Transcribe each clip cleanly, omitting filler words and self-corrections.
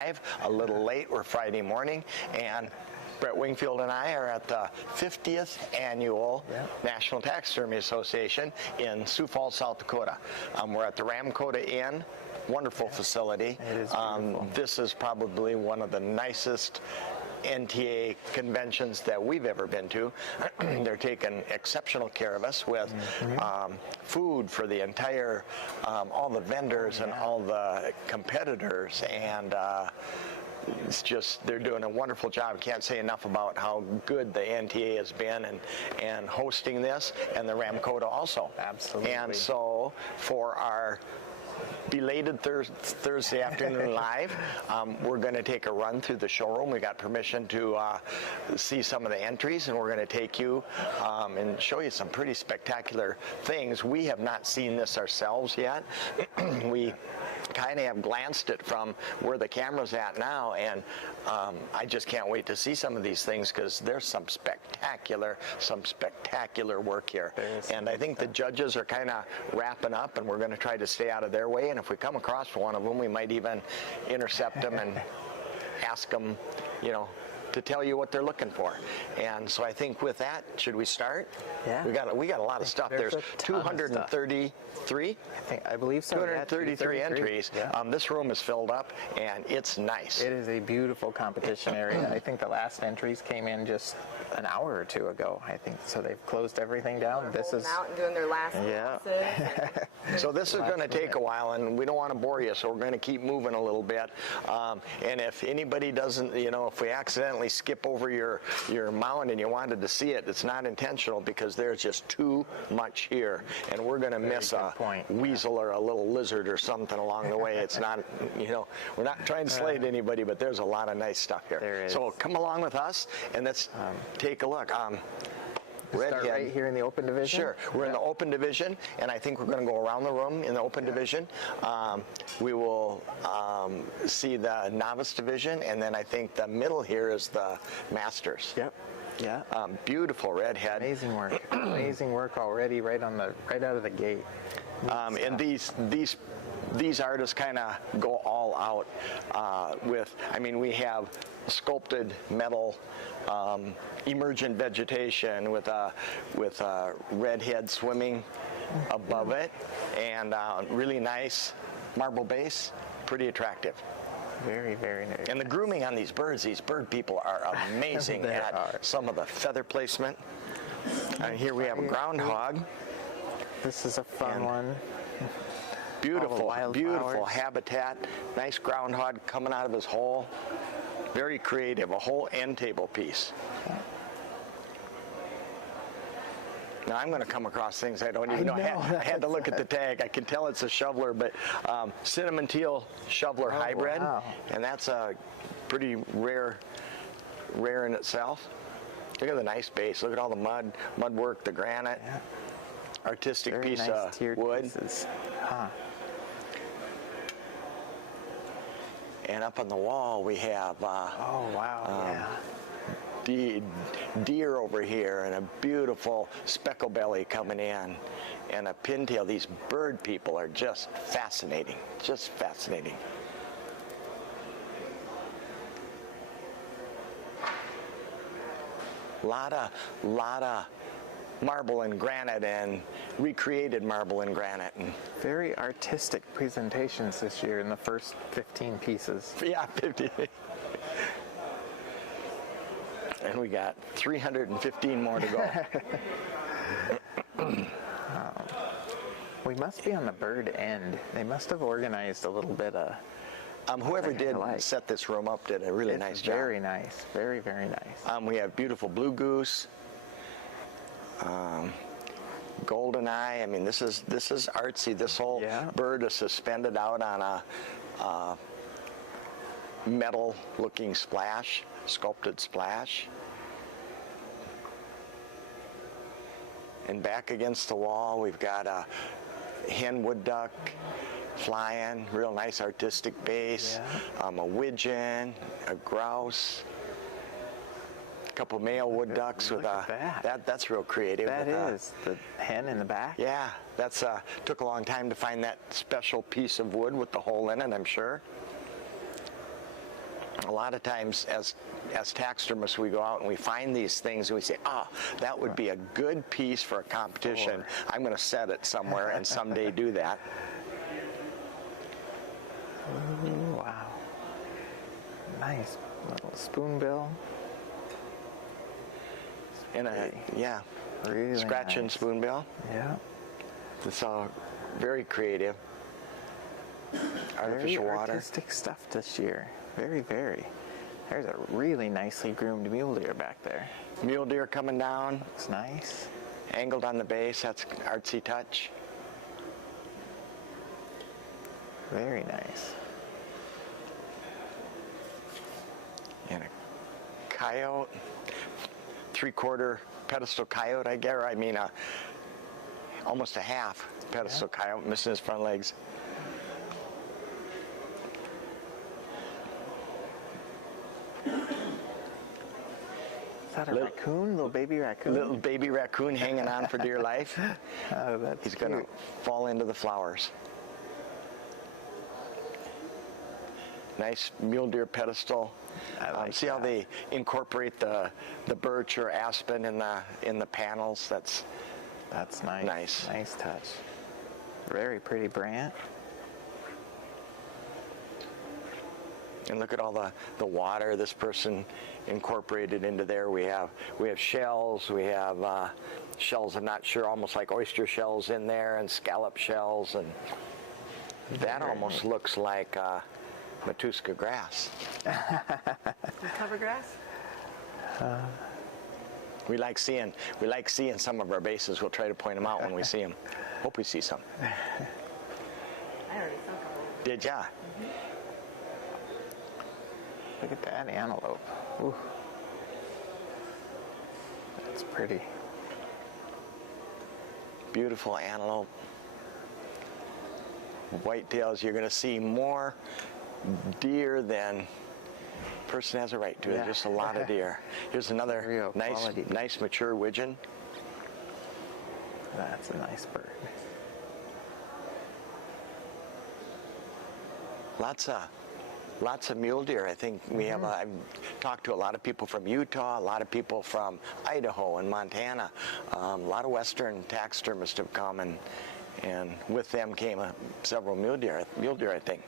A little late, we're Friday morning, and Brett Wingfield and I are at the 50th Annual National Taxidermy Association in Sioux Falls, South Dakota. We're at the Ramkota Inn, wonderful facility. It is beautiful. This is probably one of the nicest NTA conventions that we've ever been to. They're taking exceptional care of us with food for the entire, all the vendors and all the competitors, and it's just, they're doing a wonderful job. Can't say enough about how good the NTA has been and hosting this, and the Ramkota also. Absolutely. And so for our belated Thursday afternoon live, we're going to take a run through the showroom. We got permission to see some of the entries, and we're going to take you and show you some pretty spectacular things. We have not seen this ourselves yet. We kind of have glanced it from where the camera's at now, and I just can't wait to see some of these things, because there's some spectacular work here. And I think the judges are kind of wrapping up, and we're going to try to stay out of their way, and if we come across one of them, we might even intercept them and ask them, you know, to tell you what they're looking for. And so I think with that, should we start? Yeah. We got a lot of stuff. There's 233? I believe so. 233 entries. Yeah. This room is filled up, and it's nice. It is a beautiful competition area. I think the last entries came in just an hour or two ago, I think. So they've closed everything down. This is out and doing their last classes. So this is going to take a while, and we don't want to bore you, so we're going to keep moving a little bit. And if anybody doesn't, you know, if we accidentally skip over your mound and you wanted to see it, it's not intentional, because there's just too much here, and we're going to miss a weasel or a little lizard or something along the way. It's not, you know, we're not trying to slate anybody, but there's a lot of nice stuff here. There is. So come along with us, and let's take a look. Start right here in the open division? Sure. We're in the open division, and I think we're going to go around the room in the open division. We will see the novice division, and then I think the middle here is the masters. Yep. Yeah. Beautiful redhead. Amazing work. Amazing work already, right out of the gate. And these artists kind of go all out with, I mean, we have sculpted metal emergent vegetation with a redhead swimming above it, and really nice marble base, pretty attractive. Very, very nice. And the grooming on these bird people are amazing at some of the feather placement. And here we have a groundhog. This is a fun one. Beautiful habitat. Nice groundhog coming out of his hole. Very creative, a whole end table piece. Now I'm going to come across things I don't even know. I had to look at the tag. I can tell it's a shoveler, but cinnamon teal shoveler hybrid, and that's a pretty rare in itself. Look at the nice base. Look at all the mud work, the granite, artistic very piece nice of wood. And up on the wall we have deer over here, and a beautiful speckle belly coming in, and a pintail. These bird people are just fascinating. Just fascinating. Lot of marble and granite, and recreated marble and granite. And very artistic presentations this year in the first 15 pieces. Yeah, 50. And we got 315 more to go. We must be on the bird end. They must have organized a little bit of... whoever did set this room up did a really nice job. Very nice. Very, very nice. We have beautiful blue goose. Golden eye. I mean, this is artsy. This whole bird is suspended out on a metal-looking splash, sculpted splash. And back against the wall, we've got a hen wood duck flying, real nice artistic base, a widgeon, a grouse. Couple male wood ducks with that's real creative. That is the hen in the back. Yeah, that's took a long time to find that special piece of wood with the hole in it, I'm sure. A lot of times as taxidermists, we go out and we find these things and we say, that would be a good piece for a competition. I'm going to set it somewhere and someday do that. Ooh, wow. Nice little spoonbill. And really scratching nice. spoonbill. Yeah. It's all very creative. Artificial very water. Artistic stuff this year. Very, very. There's a really nicely groomed mule deer back there. Mule deer coming down. Looks nice. Angled on the base. That's artsy touch. Very nice. And a coyote. 3/4 pedestal coyote, I guess. I mean, almost a half pedestal coyote, missing his front legs. Is that a raccoon? Little baby raccoon? Little baby raccoon hanging on for dear life. Oh, that's He's going to fall into the flowers. Nice mule deer pedestal. I like see how they incorporate the birch or aspen in the panels. That's nice. Nice touch. Very pretty brant. And look at all the water this person incorporated into there. We have shells. We have shells. I'm not sure, almost like oyster shells in there, and scallop shells, and that almost looks like Matuska grass. Cover grass? We like seeing some of our bases. We'll try to point them out when we see them. Hope we see some. I already saw a couple. Did ya? Look at that antelope. Ooh. That's pretty. Beautiful antelope. Whitetails, you're going to see more deer than person has a right to. Yeah. Just a lot of deer. Here's another Real quality. nice mature widgeon. That's a nice bird. Lots of mule deer. I think we have. I've talked to a lot of people from Utah, a lot of people from Idaho and Montana. A lot of Western taxidermists have come, and with them came several mule deer. I think.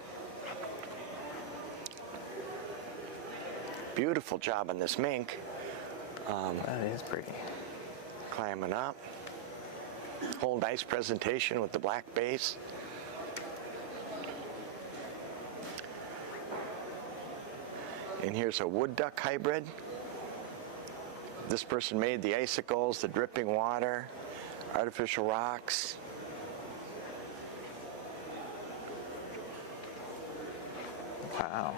Beautiful job on this mink. That is pretty. Climbing up. Whole nice presentation with the black base. And here's a wood duck hybrid. This person made the icicles, the dripping water, artificial rocks. Wow.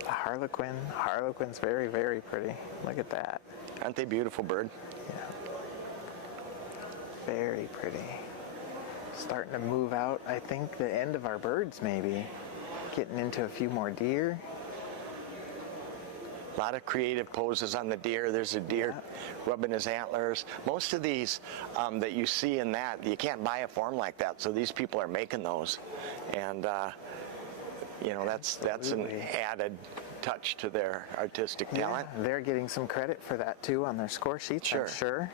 The harlequin. Harlequin's very, very pretty. Look at that. Aren't they beautiful, bird? Yeah. Very pretty. Starting to move out, I think, the end of our birds, maybe. Getting into a few more deer. A lot of creative poses on the deer. There's a deer rubbing his antlers. Most of these that you see in that, you can't buy a form like that. So these people are making those, and that's an added touch to their artistic talent. Yeah, they're getting some credit for that too on their score sheets. Sure. I'm sure.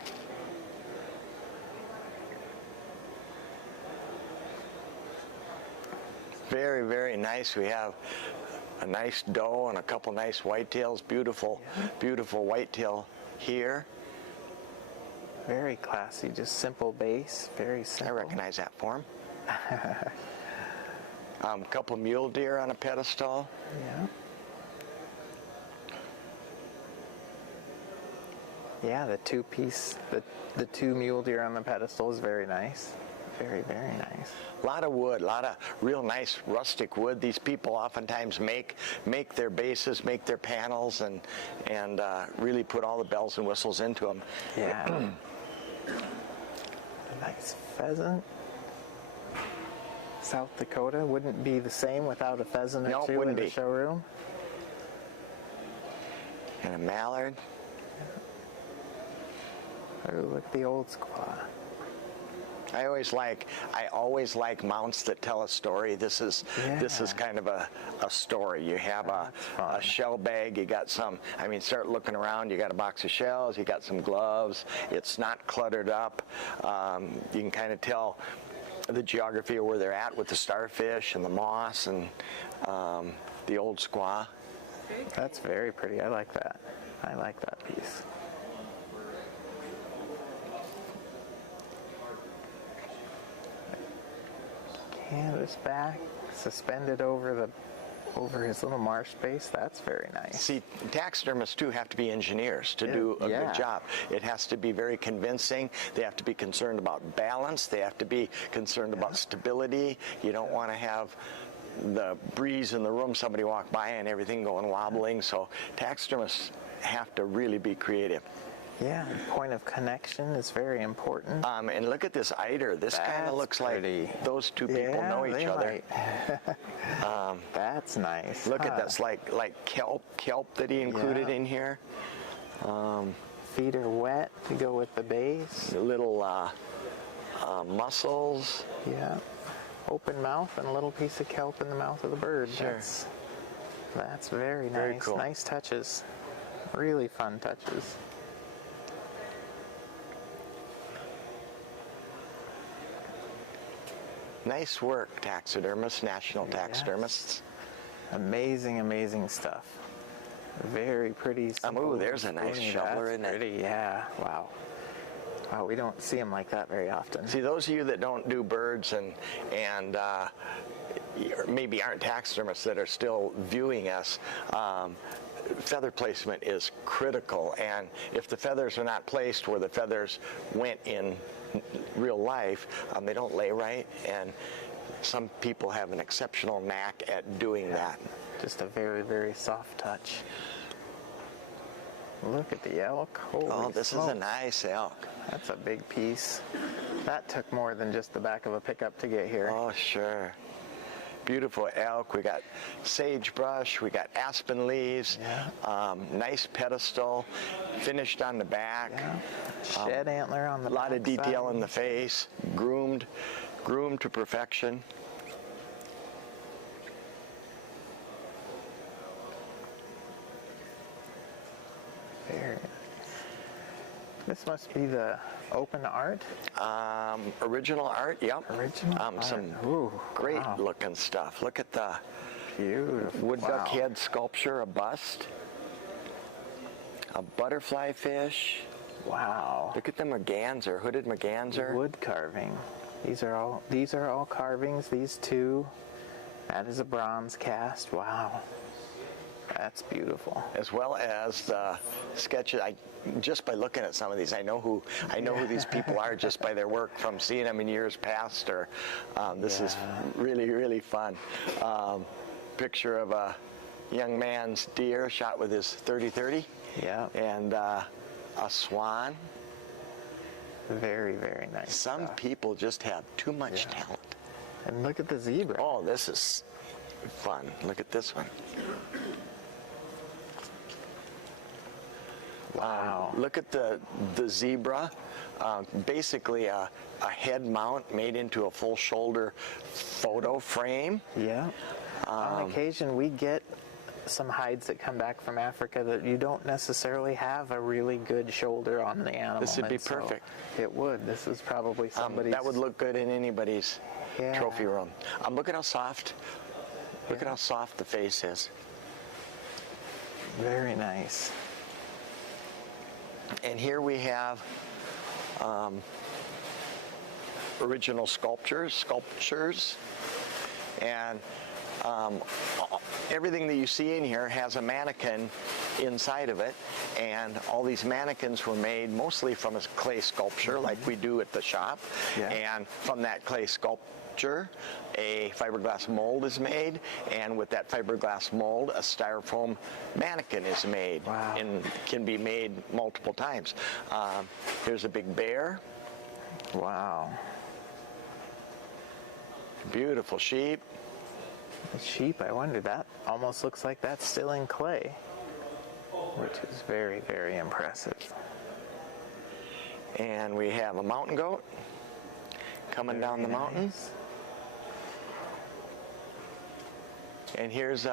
Very, very nice. We have a nice doe and a couple nice whitetails. Beautiful, beautiful whitetail here. Very classy, just simple base, very simple. I recognize that form. Couple mule deer on a pedestal. Yeah. Yeah, the the two mule deer on the pedestal is very nice. Very, very nice. A lot of wood, a lot of real nice rustic wood. These people oftentimes make their bases, make their panels, and really put all the bells and whistles into them. Yeah. Nice pheasant. South Dakota wouldn't be the same without a pheasant or two in the showroom. And a mallard. Oh, look at the old squaw. I always like mounts that tell a story. This is kind of a story. You have a shell bag. You got some. I mean, start looking around. You got a box of shells. You got some gloves. It's not cluttered up. You can kind of tell the geography of where they're at with the starfish and the moss and the old squaw. That's very pretty. I like that. I like that piece. Canvas back, suspended over his little marsh space. That's very nice. See, taxidermists too have to be engineers to do a good job. It has to be very convincing. They have to be concerned about balance. They have to be concerned about stability. You don't want to have the breeze in the room, somebody walk by and everything going wobbling. So taxidermists have to really be creative. Yeah, point of connection is very important. And look at this eider. This kind of looks pretty. like those two people know each other. That's nice. Look at this, like kelp that he included in here. Feet are wet to go with the base. Little mussels. Yeah. Open mouth and a little piece of kelp in the mouth of the bird. Sure. That's very nice. Very cool. Nice touches. Really fun touches. Nice work, taxidermists, national taxidermists. Amazing, amazing stuff. Very pretty. Ooh, there's a nice shoveler in it. Pretty, yeah. Wow. Wow, we don't see them like that very often. See, those of you that don't do birds and maybe aren't taxidermists that are still viewing us, feather placement is critical. And if the feathers are not placed where the feathers went in real life, they don't lay right. And some people have an exceptional knack at doing that. Just a very, very soft touch. Look at the elk. Holy this smokes. is a nice elk. That's a big piece. That took more than just the back of a pickup to get here. Oh, sure. Beautiful elk. We got sagebrush. We got aspen leaves. Yeah. Nice pedestal. Finished on the back. Yeah. Shed antler on the back. A lot of detail side. in the face. Groomed to perfection. Very nice. This must be the open art? Original art, yep. Original art. Some great looking stuff. Look at the beautiful wood duck head sculpture, a bust, a butterfly fish. Wow. Look at the merganser, hooded merganser. Wood carving. These are all carvings. These two. That is a bronze cast. Wow. That's beautiful. As well as the sketches. Just by looking at some of these, I know who these people are just by their work from seeing them in years past. Or this is really, really fun. Picture of a young man's deer shot with his 30-30. Yeah. And a swan. Very, very nice. Some people just have too much talent. And look at the zebra. Oh, this is fun. Look at this one. Wow. Look at the zebra. Basically a head mount made into a full shoulder photo frame. Yeah. On occasion we get some hides that come back from Africa that you don't necessarily have a really good shoulder on the animal. This would be perfect. It would. This is probably somebody's. That would look good in anybody's trophy room. Look at how soft. Look at how soft the face is. Very nice. And here we have original sculptures, and everything that you see in here has a mannequin inside of it, and all these mannequins were made mostly from a clay sculpture like we do at the shop, and from that clay sculpture a fiberglass mold is made, and with that fiberglass mold a styrofoam mannequin is made. Wow. And can be made multiple times. Here's a big bear. Wow. Beautiful sheep. The sheep, I wonder, that almost looks like that's still in clay, which is very, very impressive. And we have a mountain goat. coming down the mountain. Nice. And here's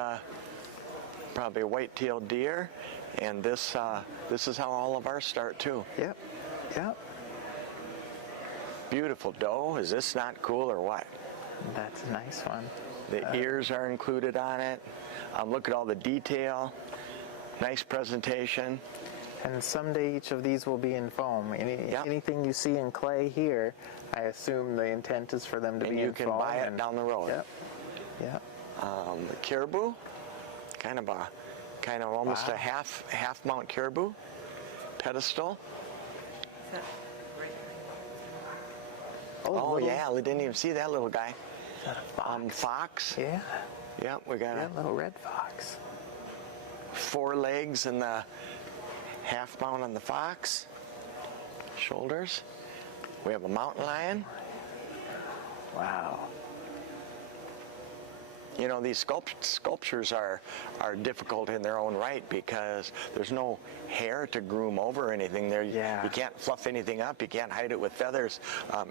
probably a white-tailed deer, and this is how all of ours start too. Yep. Yep. Beautiful doe. Is this not cool or what? That's a nice one. The ears are included on it. Look at all the detail. Nice presentation. And someday each of these will be in foam. Anything you see in clay here, I assume the intent is for them to And be you in can foam. buy it down the road. Yep. Yep. The caribou, kind of almost Wow. a half mount caribou. Pedestal. Is that right? Oh little- yeah, we didn't even see that little guy. Is that a fox? Fox. Yeah. Yep, we got Yeah, little red fox. 4 legs and the half mount on the fox. Shoulders. We have a mountain lion. Wow. You know, these sculptures are difficult in their own right because there's no hair to groom over anything there. Yeah. You can't fluff anything up. You can't hide it with feathers.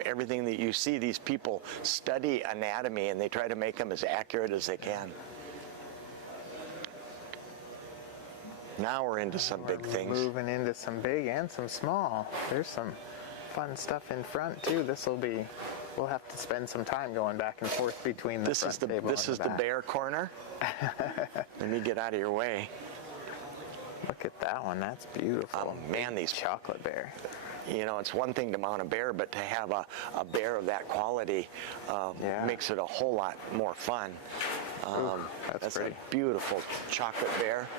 Everything that you see, these people study anatomy and they try to make them as accurate as they can. Now we're into some big things. Moving into some big and some small. There's some fun stuff in front too. We'll have to spend some time going back and forth between the front table This and is the back. bear corner. Let me get out of your way. Look at that one. That's beautiful. Man, these Chocolate bear. You know, it's one thing to mount a bear, but to have a bear of that quality Yeah. makes it a whole lot more fun. That's a pretty. beautiful chocolate bear.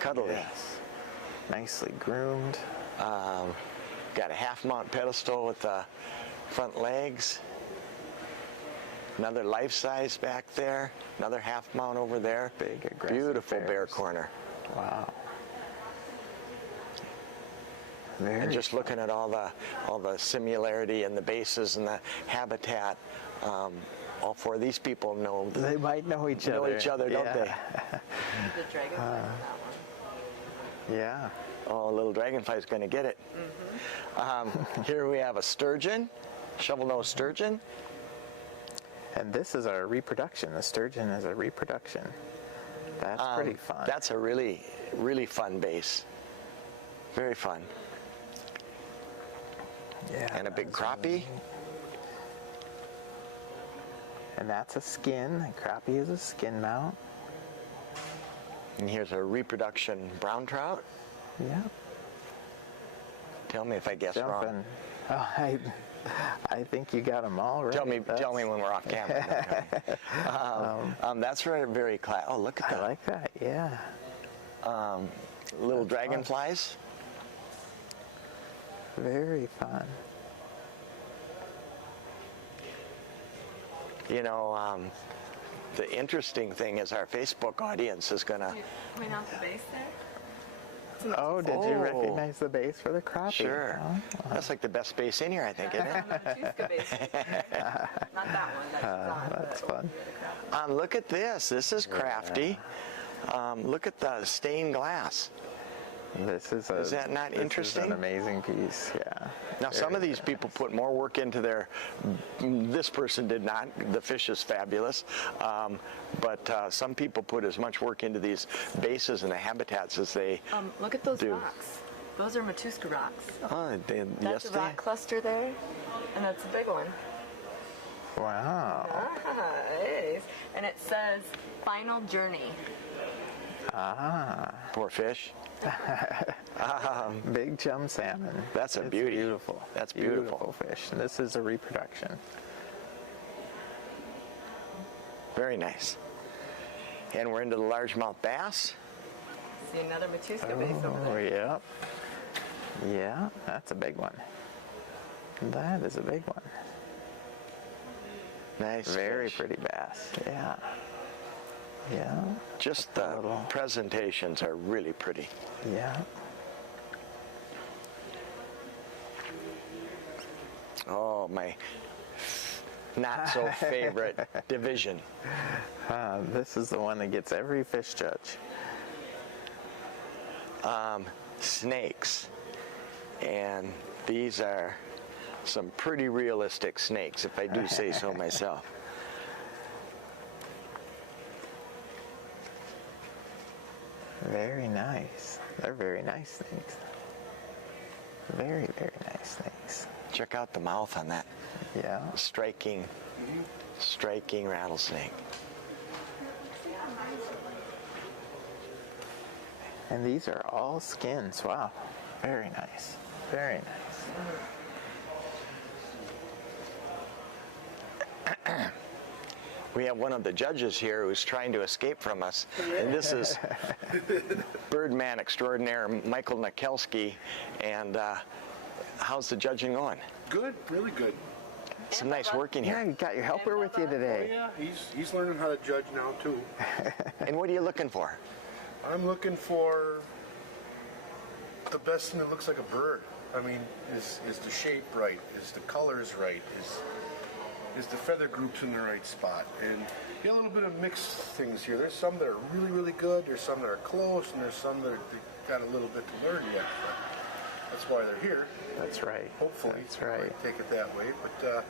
Cuddly. Yes. Nicely groomed. Got a half mount pedestal with the front legs. Another life size back there. Another half mount over there. Big, aggressive Beautiful bear bears. corner. Wow. Very And just looking at all the similarity in the bases and the habitat, all 4 of these people know They might know each other. don't they? The dragonfly on that one. Yeah. Oh, little dragonfly's going to get it. Here we have a sturgeon, shovel-nosed sturgeon. And this is a reproduction. The sturgeon is a reproduction. That's pretty fun. That's a really, really fun base. Very fun. Yeah. And a big that's crappie. really neat. And that's a skin. A crappie is a skin mount. And here's a reproduction brown trout. Yeah. Tell me if I guess wrong. Jumping. Oh, I think you got them all right. Tell me when we're off camera. That's very class. Oh, look at I that. like that. Yeah. Little dragonflies. Very fun. You know, the interesting thing is our Facebook audience is going to... Did you point out the base there? Oh, did you recognize the base for the crappie? Sure. Oh, That's like the best base in here, I think, isn't it? Not the Matuska base. Not that one. That's on. that's fun. Look at this. This is crafty. Look at the stained glass. This is Is that not interesting? Is an amazing piece. Yeah. Now, some of these people put more work into their... This person did not. The fish is fabulous. But some people put as much work into these bases and the habitats as they Look at those do. rocks. Those are Matuska rocks. Oh, That's a rock cluster there, and that's a big one. Wow. Nice. And it says "Final Journey." Poor fish. Big chum salmon. That's a It's beauty. Beautiful. That's beautiful. fish. And this is a reproduction. Very nice. And we're into the largemouth bass. See another Matuska base over Oh, there. yeah. Yeah, that's a big one. That is a big one. Nice. Very fish. pretty bass. Yeah. Yeah. Just the little- presentations are really pretty. Yeah. Oh, my not so favorite division. This is the one that gets every fish judge. Snakes. And these are some pretty realistic snakes, if I do say so myself. Very nice. They're very nice snakes. Very, very nice snakes. Check out the mouth on that Yeah. striking rattlesnake. And these are all skins. Wow. Very nice. Very nice. We have one of the judges here who's trying to escape from us, and this is birdman extraordinaire Michael Nikelski. And how's the judging going? Good, really good. Some nice work in Yeah, here. you got your helper with you Oh today. yeah, he's learning how to judge now too. And what are you looking for? I'm looking for the best thing that looks like a bird. I mean, is the shape right? Is the colors right? Is the feather groups in the right spot? And you got a little bit of mixed things here. There's some that are really, really good. There's some that are close, and there's some that got a little bit to learn yet. But that's why they're here. That's right. Hopefully, That's right. Take it that way. But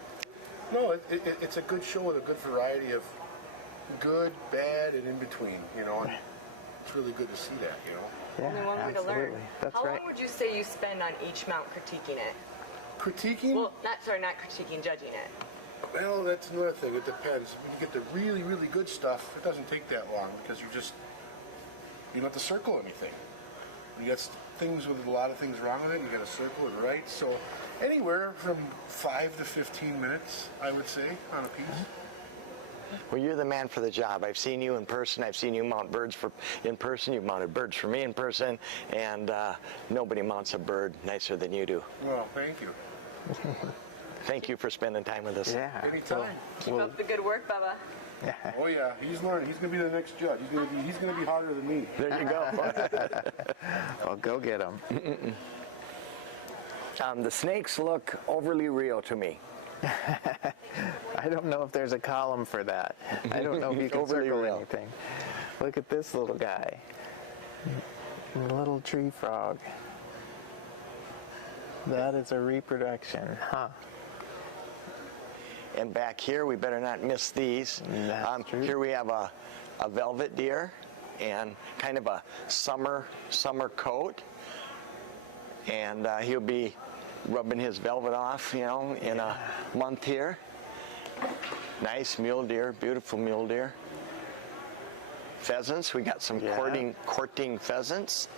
no, it's a good show with a good variety of good, bad, and in between. You know, and it's really good to see that. You know, Yeah, Only one way to absolutely. learn. That's How right. long would you say you spend on each mount critiquing it? critiquing. Well, not critiquing, judging it. Well, that's another thing. It depends. When you get the really, really good stuff, it doesn't take that long because you don't have to circle anything. You got things with a lot of things wrong with it. You got to circle it right. So anywhere from 5 to 15 minutes, I would say, on a piece. Well, you're the man for the job. I've seen you in person. I've seen you mount birds in person. You've mounted birds for me in person, and nobody mounts a bird nicer than you do. Well, thank you. Thank you for spending time with us. Yeah. Anytime. Keep up the good work, Bubba. Oh yeah, he's learning. He's gonna be the next judge. He's gonna be harder than me. There you go. Well, go get them. The snakes look overly real to me. I don't know if there's a column for that. I don't know if you can Overly circle real. anything. Look at this little guy. The little tree frog. That is a reproduction, huh? And back here, we better not miss these. That's true. Here we have a velvet deer and kind of a summer coat. And he'll be rubbing his velvet off, in a month here. Nice mule deer, beautiful mule deer. Pheasants, we got some Yeah. courting pheasants.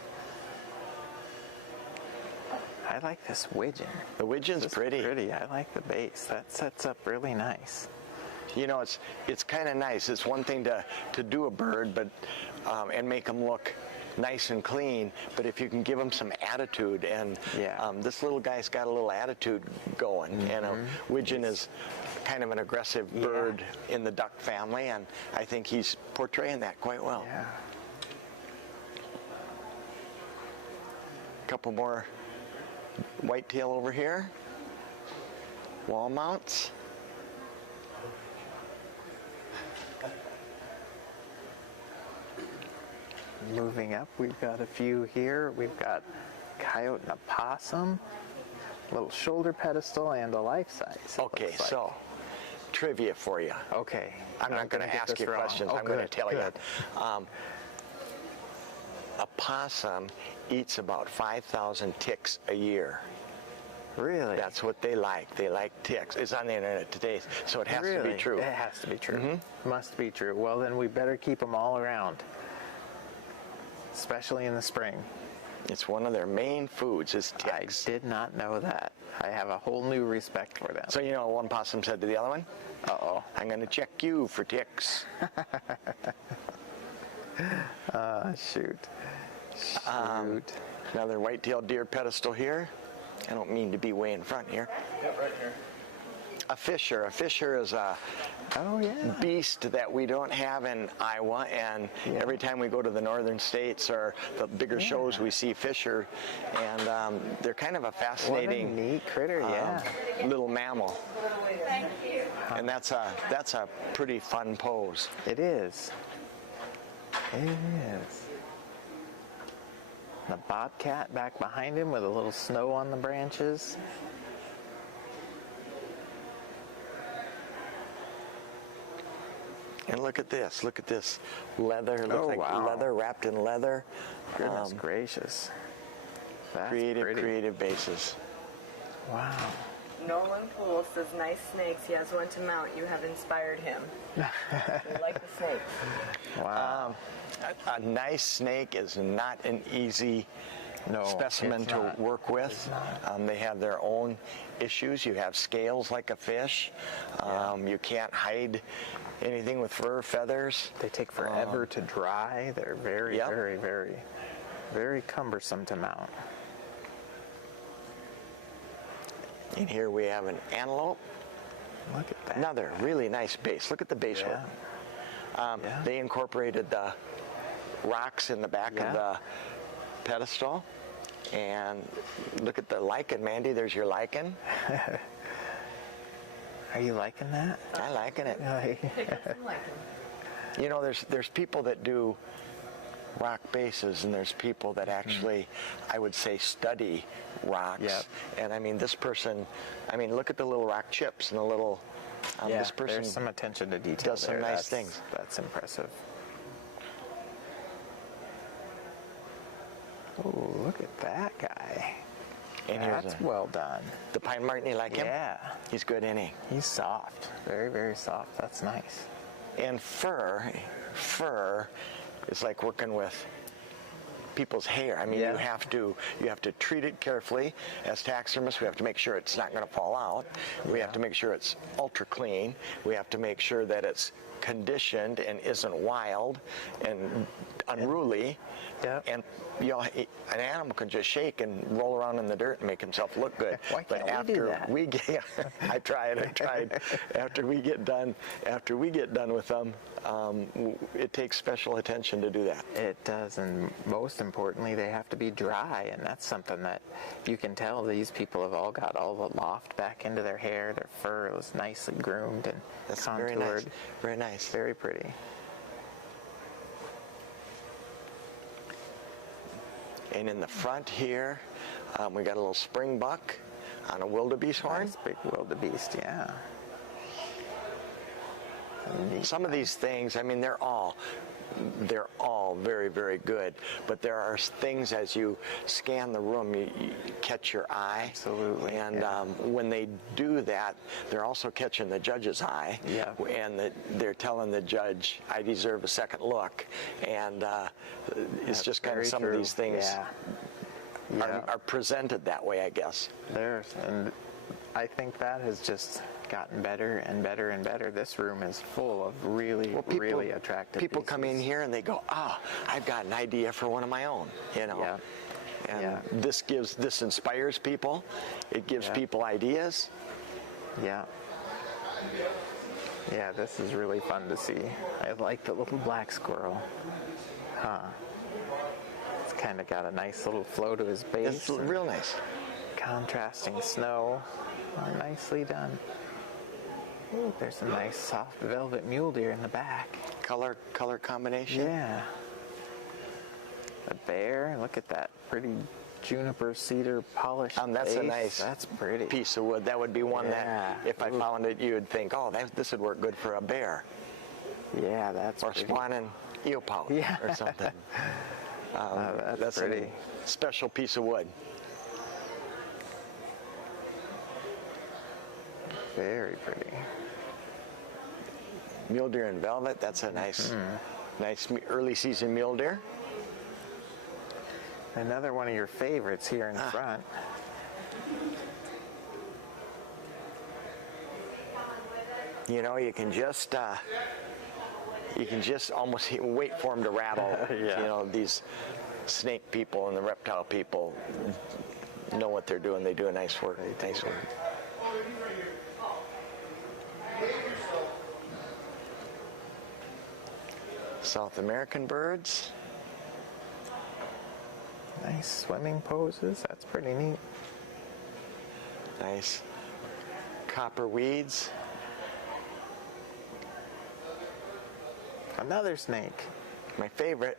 I like this widgeon. The widgeon's This is pretty. I like the base. That sets up really nice. It's kind of nice. It's one thing to do a bird, but and make them look nice and clean. But if you can give them some attitude, and this little guy's got a little attitude going. And a widgeon is kind of an aggressive bird in the duck family, and I think he's portraying that quite well. Yeah. A couple more whitetail over here. Wall mounts. Moving up, we've got a few here. We've got coyote and opossum, little shoulder pedestal, and a life size. it Okay, looks like. so trivia for you. Okay. I'm not going to get ask this you wrong. questions. Oh, I'm going to good, tell good. you. A possum eats about 5,000 ticks a year. Really? That's what they like. They like ticks. It's on the internet today, so it has to be Really? true. It has to be true. Must be true. Well, then we better keep them all around, especially in the spring. It's one of their main foods is ticks. I did not know that. I have a whole new respect for them. So one possum said to the other one, Uh-oh. I'm going to check you for ticks. Shoot. Shoot. Another white-tailed deer pedestal here. I don't mean to be way in front here. Yep, right here. A fisher. A fisher is a Oh, yeah. beast that we don't have in Iowa, and every time we go to the northern states or the bigger shows, we see fisher, and they're kind of a What a fascinating neat critter, yeah. little mammal. And that's a pretty fun pose. It is. It is. The bobcat back behind him with a little snow on the branches. And look at this. Look at this leather. It looks Oh, like wow. leather wrapped in leather. Goodness gracious. That's Creative, pretty. creative bases. Wow. Nolan Poole says, nice snakes. He has one to mount. You have inspired him. We like the snakes. Wow. A nice snake is not an easy No, specimen it's to not. work with. They have their own issues. You have scales like a fish. You can't hide anything with fur, feathers. They take forever to dry. They're very, Yep. very, very, very cumbersome to mount. And here we have an antelope. Look at that. Another really nice base. Look at the base Yeah. work. Yeah. They incorporated the rocks in the back Yeah. of the pedestal. And look at the lichen, Mandy. There's your lichen. Are you liking that? I liking it. Pick up some lichen. You know, there's people that do rock bases, and there's people that actually, I would say, study rocks. Yep. And I mean, this person, I mean, look at the little rock chips and the little. Yeah, this person there's some attention to detail. does some there. nice That's- things. That's impressive. Oh, look at that guy. And here's That's well done. the pine marten. You like him? Yeah. He's good, isn't he? He's soft. Very, very soft. That's nice. And fur is like working with people's hair. I mean, Yeah. you have to treat it carefully. As taxidermists, we have to make sure it's not going to fall out. We have to make sure it's ultra clean. We have to make sure that it's conditioned and isn't wild and unruly. Yep. And you know, an animal can just shake and roll around in the dirt and make himself look good. Why But can't we do after that? we get, I tried. After we get done with them, it takes special attention to do that. It does, and most importantly, they have to be dry, and that's something that you can tell these people have all got all the loft back into their hair. Their fur was nicely groomed and That's contoured. very nice. Very nice. Very pretty. And in the front here, we got a little springbuck on a wildebeest horn. Nice big wildebeest, yeah. Some of these things, I mean, they're all very, very good. But there are things as you scan the room, you catch your eye. Absolutely, And yeah. when they do that, they're also catching the judge's eye. Yeah. And they're telling the judge, I deserve a second look. And it's That's just kind of very some true. of these things Yeah. are presented that way, I guess. And I think that has just gotten better and better and better. This room is full of really, really attractive People come in pieces. here and they go, I've got an idea for one of my own, you know. Yeah. And Yeah. this inspires people. It gives Yeah. people ideas. Yeah. Yeah, this is really fun to see. I like the little black squirrel. It's kind of got a nice little flow to his base. It's real nice. Contrasting snow. Oh, nicely done. Ooh, there's a nice soft velvet mule deer in the back. Color combination. Yeah. A bear. Look at that pretty juniper cedar polished That's a base. nice That's pretty. piece of wood. That would be one Yeah. that if I Ooh. found it, you would think, this would work good for a bear Yeah, that's or pretty. swan and eopout Yeah. or something. That's pretty. a special piece of wood. Very pretty. Mule deer in velvet. That's a nice early season mule deer. Another one of your favorites here in front. You know, you can just almost wait for them to rattle. Yeah. You know, these snake people and the reptile people know what they're doing. They do a nice work. Nice work. South American birds. Nice swimming poses. That's pretty neat. Nice copper weeds. Another snake. My favorite.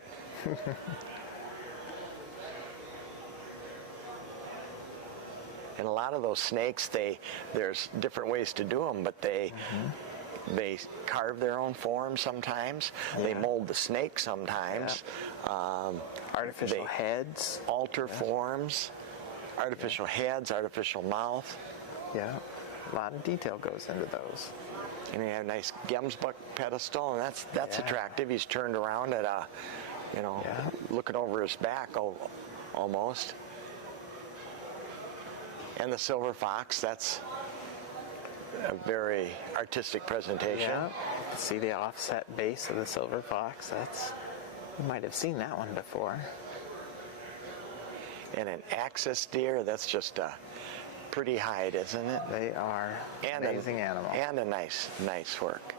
And a lot of those snakes, there's different ways to do them, but they They carve their own form sometimes. They mold the snake sometimes. Artificial heads. Alter forms. Artificial heads, artificial mouth. Yeah, a lot of detail goes into those. And you have a nice Gemsbuck pedestal, and that's attractive. He's turned around at a, looking over his back almost. And the silver fox, that's a very artistic presentation. Yeah. See the offset base of the silver fox. You might have seen that one before. And an axis deer, that's just a pretty hide, isn't it? They are amazing animal. And a nice work.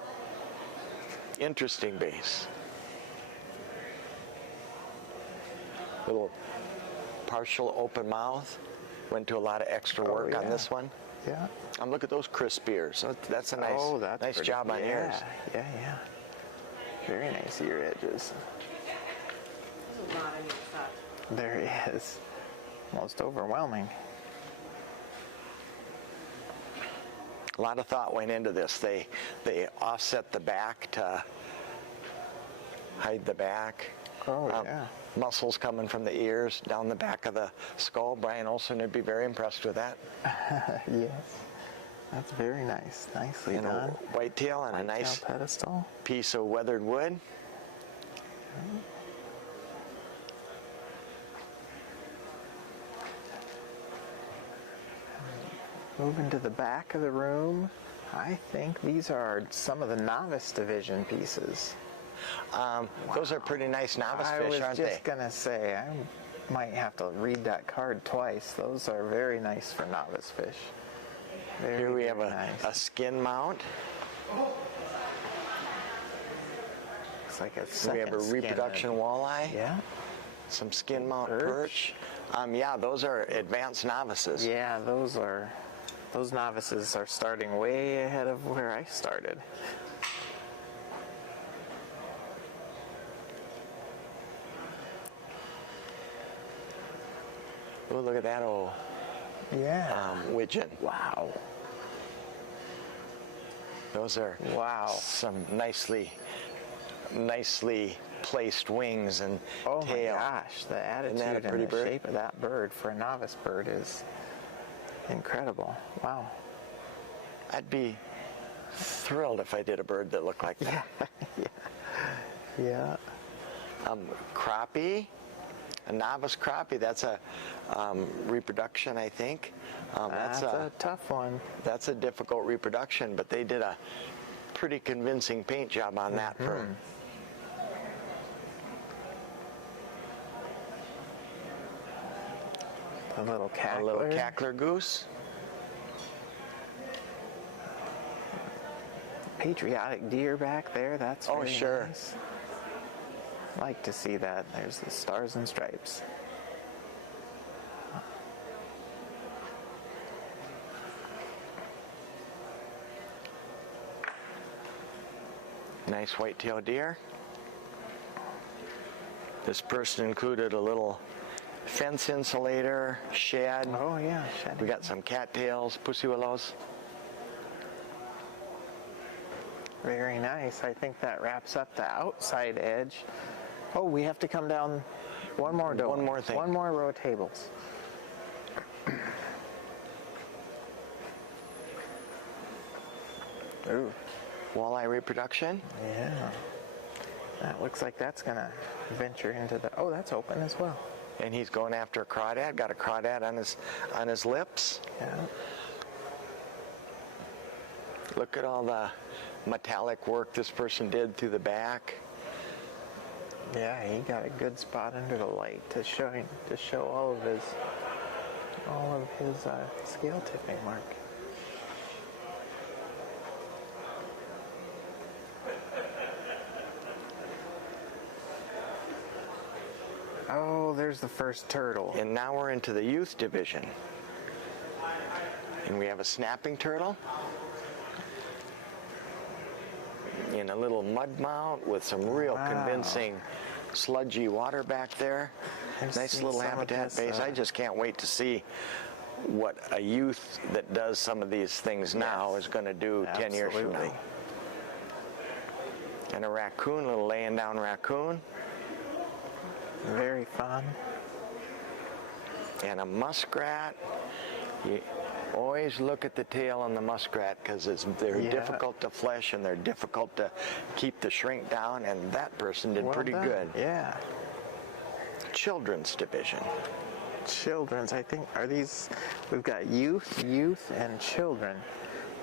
Interesting base. Little partial open mouth. Went to a lot of extra work on this one. Yeah. Look at those crisp ears. That's a nice job on ears. Yeah. Very nice ear edges. There's a lot of neat stuff. There is. Most overwhelming. A lot of thought went into this. They offset the back to hide the back. Oh, yeah. Muscles coming from the ears down the back of the skull. Brian Olson would be very impressed with that. Yes. That's very nice. Nicely and done. A whitetail and a nice pedestal. Piece of weathered wood. Moving to the back of the room, I think these are some of the novice division pieces. Those are pretty nice novice fish, aren't they? I was just going to say, I might have to read that card twice. Those are very nice for novice fish. Here we have a skin mount. It's like a second We have a reproduction walleye. Yeah. Some skin mount perch. Yeah, those are advanced novices. Yeah, those novices are starting way ahead of where I started. Oh, look at that old widgeon. Wow. Those are some nicely placed wings and tail. Oh my gosh, the attitude and the shape of that bird for a novice bird is incredible. Wow. I'd be thrilled if I did a bird that looked like that. Yeah. Crappie, a novice crappie, that's a reproduction, I think. That's a tough one. That's a difficult reproduction, but they did a pretty convincing paint job on that for a little cackler. A little cackler goose. Patriotic deer back there, that's very sure. nice. Like to see that. There's the stars and stripes. Nice white-tailed deer. This person included a little fence insulator, shed. Oh yeah, shed. We got some cattails, pussy willows. Very nice. I think that wraps up the outside edge. Oh, we have to come down one more door. One more thing. One more row of tables. Ooh. Walleye reproduction. Yeah. That looks like that's going to venture into the... Oh, that's open as well. And he's going after a crawdad. Got a crawdad on his lips. Yeah. Look at all the metallic work this person did through the back. Yeah, he got a good spot under the light to show all of his scale tipping mark. Oh, there's the first turtle. And now we're into the youth division. And we have a snapping turtle in a little mud mount with some real convincing sludgy water back there. Nice little habitat base. I just can't wait to see what a youth that does some of these things now is going to do 10 years from now. And a raccoon, little laying down raccoon. Very fun. And a muskrat. You always look at the tail on the muskrat because they're difficult to flesh and they're difficult to keep the shrink down, and that person did pretty good. Yeah. Children's division. Children's, I think, are these, we've got youth, and children.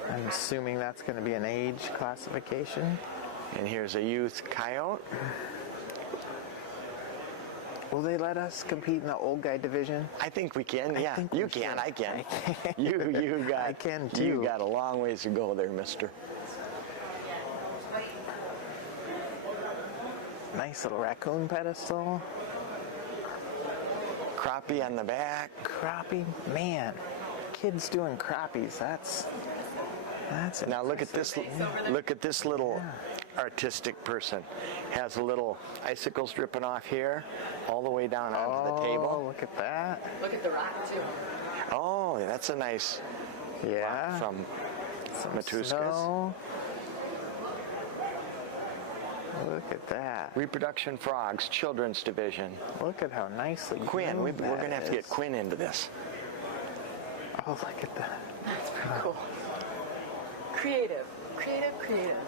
I'm assuming that's going to be an age classification. And here's a youth coyote. Will they let us compete in the old guy division? I think we can. I think you we can. should. I can. You got. I can too. You got a long ways to go there, mister. Nice little raccoon pedestal. Crappie on the back. Crappie, man. Kids doing crappies. That's Now look at this. Look at this little artistic person. Has a little icicles dripping off here, all the way down onto the table. Oh, look at that. Look at the rock too. Oh, that's a nice Yeah. from Matuskas. Snow. Look at that. Reproduction frogs, children's division. Look at how nicely Quinn, we're groomed going to have to that get is. Quinn into this. Oh, look at that. That's pretty cool. Creative.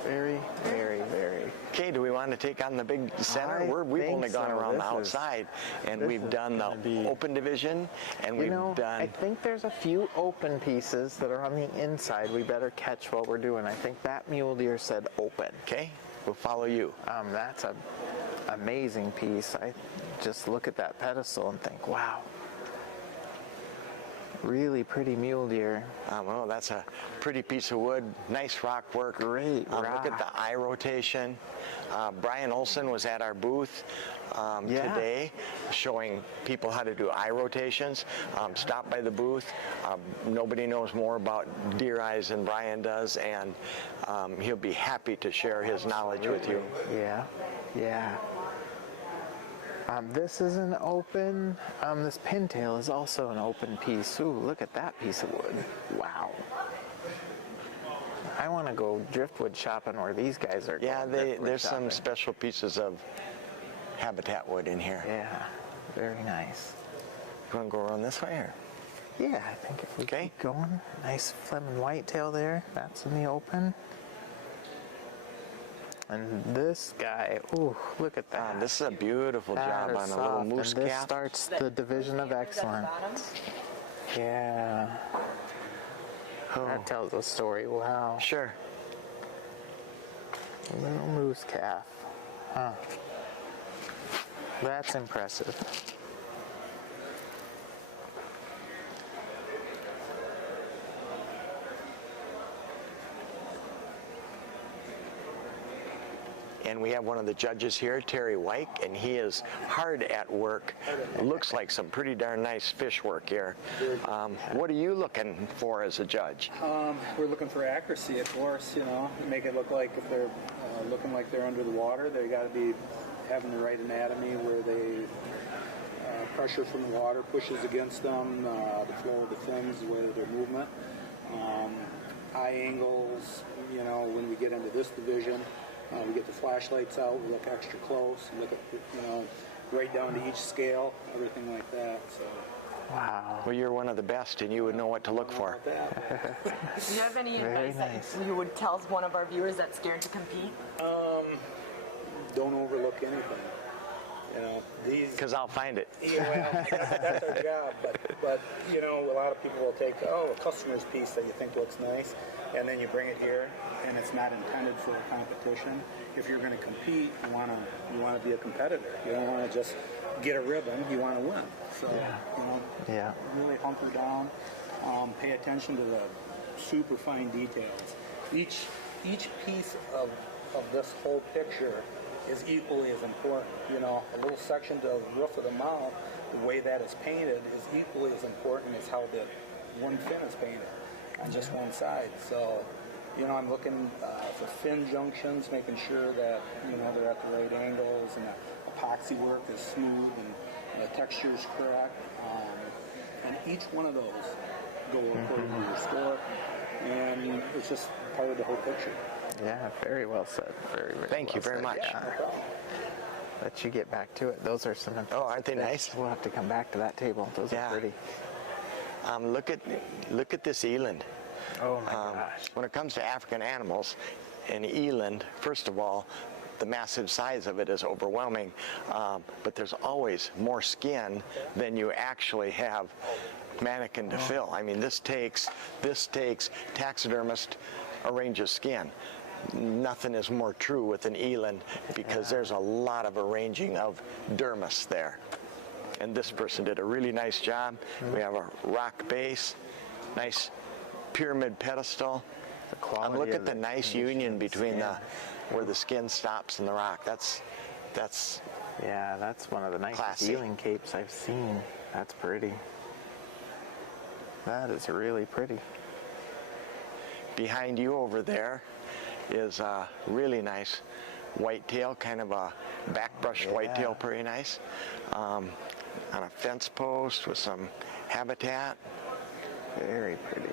Very, very, very. Okay, do we want to take on the big center? We've think only gone so. around the This is- outside, and this we've is done the gonna be- open division, and You we've know, done. I think there's a few open pieces that are on the inside we better catch while we're doing. I think that mule deer said open. Okay, we'll follow you. That's a amazing piece. I just look at that pedestal and think, wow. Really pretty mule deer. Well, that's a pretty piece of wood. Nice rock work. Great Look at rock. the eye rotation. Brian Olson was at our booth today showing people how to do eye rotations. Stop by the booth. Nobody knows more about deer eyes than Brian does, and he'll be happy to share his knowledge with you. Yeah. This is an open. This pintail is also an open piece. Ooh, look at that piece of wood. Wow. I want to go driftwood shopping where these guys are. Yeah, going driftwood there's some shopping. special pieces of habitat wood in here. Yeah, very nice. You want to go around this way, or? Yeah, I think if we Okay. keep going, nice Fleming whitetail there. That's in the open. And this guy, ooh, look at that. This is a beautiful That job is on a little soft, moose and this calf. starts the division of excellence. Yeah. That tells a story. Wow. Sure. Little moose calf. Huh. That's impressive. And we have one of the judges here, Terry White, and he is hard at work. Looks like some pretty darn nice fish work here. What are you looking for as a judge? We're looking for accuracy, of course, make it look like if they're looking like they're under the water, they got to be having the right anatomy where they pressure from the water pushes against them, the flow of the fins, whether their movement, eye angles, when we get into this division, we get the flashlights out, we look extra close, look at, right down to each scale, everything like that, so. Wow. Well, you're one of the best, and you would know what to look for. Do you have any Very advice nice. that you would tell one of our viewers that's scared to compete? Don't overlook anything. These. Because I'll find it. Yeah, well, that's our job. But a lot of people will take a customer's piece that you think looks nice, and then you bring it here, and it's not intended for a competition. If you're going to compete, you want to be a competitor. You don't want to just get a ribbon. You want to win. So Yeah. really hunker down. Pay attention to the super fine details. Each piece of this whole picture is equally as important. A little section to the roof of the mouth, the way that is painted is equally as important as how the one fin is painted on just one side. So, I'm looking for fin junctions, making sure that, they're at the right angles and the epoxy work is smooth and the texture is correct. And each one of those go according to your score, and it's just part of the whole picture. Yeah, very well said. Very Thank you well very said. much. Yeah. Let you get back to it. Those are some impressive aren't they fish. nice? We'll have to come back to that table. Those Yeah. are pretty. Look at this eland. Oh my gosh. When it comes to African animals, an eland, first of all, the massive size of it is overwhelming, but there's always more skin than you actually have mannequin to fill. I mean, this takes taxidermist a range of skin. Nothing is more true with an eland because there's a lot of arranging of dermis there. And this person did a really nice job. We have a rock base, nice pyramid pedestal. And look at the nice union between where the skin stops and the rock. That's Yeah, that's one of the nicest classy. healing capes I've seen. That's pretty. That is really pretty. behind you over there is a really nice whitetail, kind of a backbrush whitetail, pretty nice, on a fence post with some habitat. Very pretty.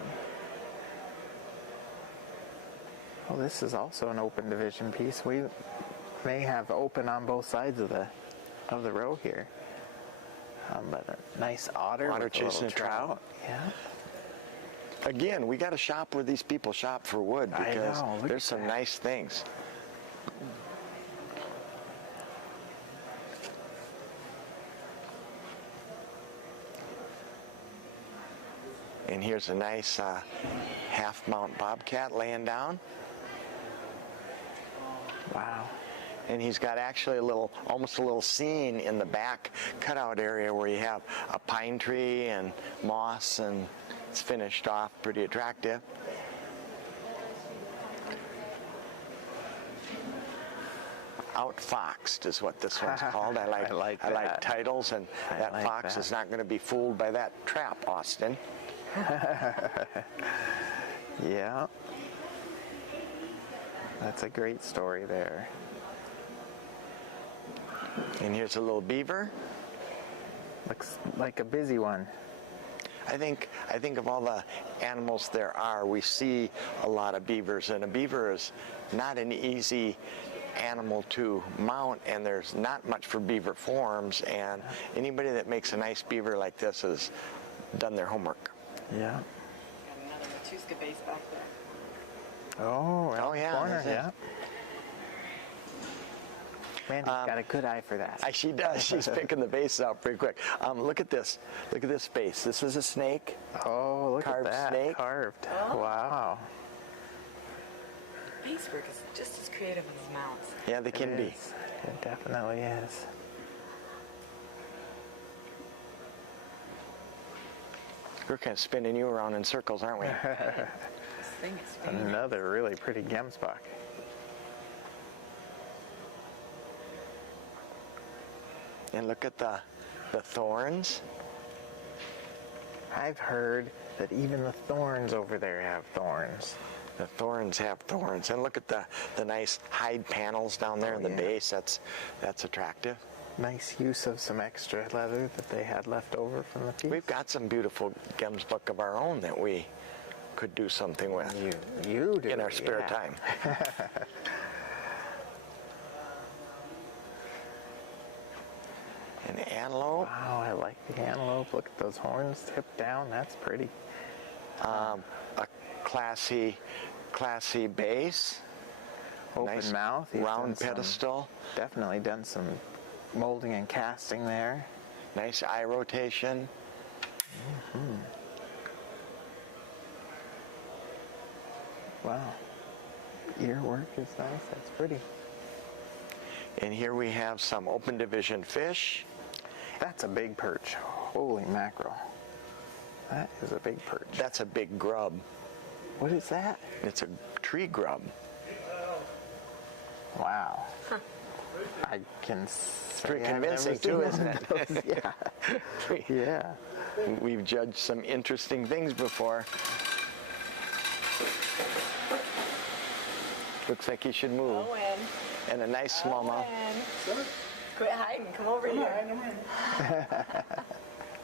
Well, this is also an open division piece. We may have open on both sides of the row here. But a nice otter with chasing a a little trout. Yeah. Again, we got to shop where these people shop for wood because I know, look there's at some that. nice things. And here's a nice half-mount bobcat laying down. Wow. And he's got actually almost a little scene in the back cutout area where you have a pine tree and moss, and it's finished off pretty attractive. Outfoxed is what this one's called. I like that. titles, and that like fox that. is not going to be fooled by that trap, Austin. Yeah. That's a great story there. And here's a little beaver. Looks like a busy one. I think of all the animals there are, we see a lot of beavers, and a beaver is not an easy animal to mount, and there's not much for beaver forms, and anybody that makes a nice beaver like this has done their homework. Yeah. Got another Matuska bass back there. Oh, right Oh, yeah, corner, that's it. yeah. Randy's got a good eye for that. She does. She's picking the bases out pretty quick. Look at this. Look at this base. This is a snake. Oh, look Carved at that. snake. Carved. Oh. Wow. Bass work is just as creative as mounts. Yeah, they can It be. is. It definitely is. We're kind of spinning you around in circles, aren't we? This thing is fabulous. Another really pretty gemsbok. And look at the thorns. I've heard that even the thorns over there have thorns. The thorns have thorns. And look at the nice hide panels down there in the yeah. base. That's attractive. Nice use of some extra leather that they had left over from the piece. We've got some beautiful gemsbok of our own that we could do something with You do. in our spare yeah. time. An antelope. Wow, I like the antelope. Look at those horns tipped down. That's pretty. A classy base. Open Nice mouth. He's round done some- pedestal. Definitely done some molding and casting there. Nice eye rotation. Wow. Ear work is nice. That's pretty. And here we have some open division fish. That's a big perch. Holy mackerel. That is a big perch. That's a big grub. What is that? It's a tree grub. Wow. I can say Pretty I've never convincing seen too, one isn't of it? those. Yeah. Yeah. We've judged some interesting things before. Looks like he should move. Owen. And a nice smallmouth. Owen. Quit hiding. Come over here.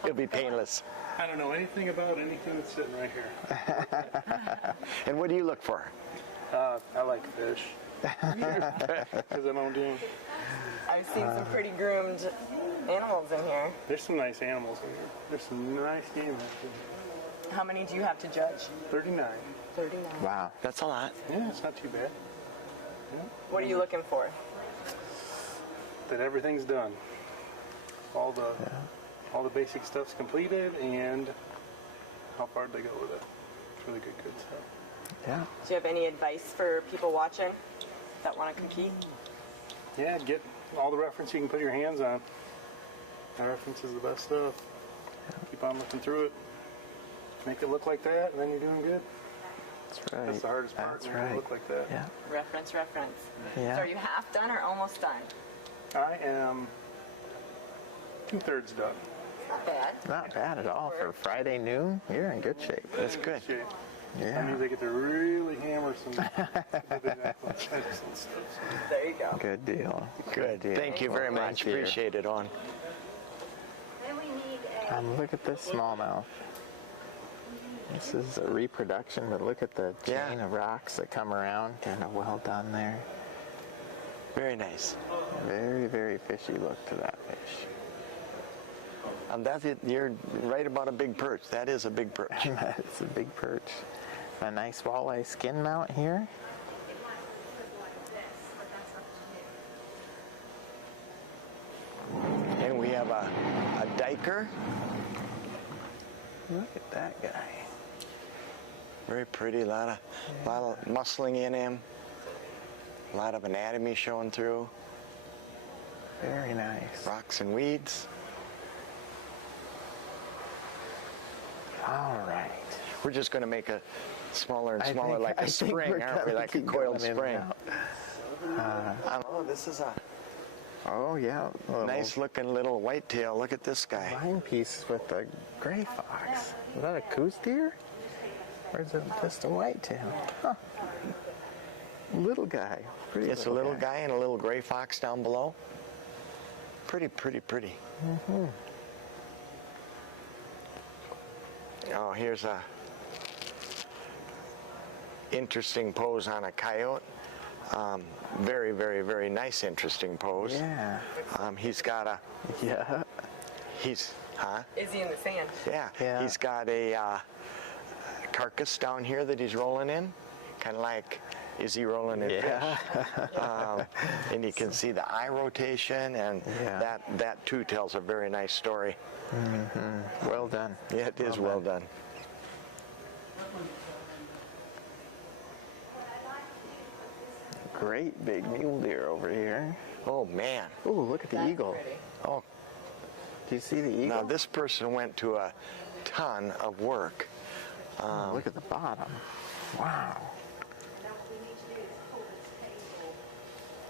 It'll be painless. I don't know anything about anything that's sitting right here. And what do you look for? I like fish. Because I don't do. I've seen some pretty groomed animals in here. There's some nice animals in here. There's some nice game out here. How many do you have to judge? 39. 39. Wow. That's a lot. Yeah, it's not too bad. What are you looking for? That everything's done. All the basic stuff's completed, and how far they go with it. It's really good stuff. Yeah. Do you have any advice for people watching that want to compete? Yeah, get all the reference you can put your hands on. That reference is the best stuff. Keep on looking through it. Make it look like that, and then you're doing good. That's right. That's the hardest part. That's Make it right. look like that. Yeah. Reference. Yeah. So are you half done or almost done? I am 2/3 done. Not bad. Not bad at all for Friday noon. You're in good shape. That's good. Shape. Yeah. That means I get to really hammer some stuff. There you go. Good deal. Good. deal. Thank you very Well, much. thank you. Appreciate it, On. Look at this smallmouth. This is a reproduction, but look at the chain of rocks that come around. Kind of well done there. Very nice. Very, very fishy look to that fish. That's it. You're right about a big perch. That is a big perch. It's a big perch. A nice walleye skin mount here. And we have a diker. Look at that guy. Very pretty. A lot of muscling in him. A lot of anatomy showing through. Very nice. Rocks and weeds. All right. We're just going to make a smaller and I smaller, think- like I a think spring, we're aren't we? gonna Like a keep coiled going in spring. and out. Oh, this is a Oh, yeah. nice looking little whitetail. Look at this guy. Line piece with the gray fox. Is that a coos deer? Or is it just a whitetail? Huh. Little guy. Pretty It's a little guy and a little gray fox down below. Pretty, pretty, pretty. Mm-hmm. Oh, here's a interesting pose on a coyote. Very, very, very nice, interesting pose. Yeah. He's got a, Yeah. Is he in the sand? Yeah. He's got a carcass down here that he's rolling in, kind of like, is he rolling in fish? And you can see the eye rotation, and that too tells a very nice story. Mm-hmm. Well done. Yeah, it is well done. Great big mule deer over here. Oh man. Oh, look at the That's eagle. pretty. Oh, Do you see the eagle? now this person went to a ton of work. Look at the bottom. Wow.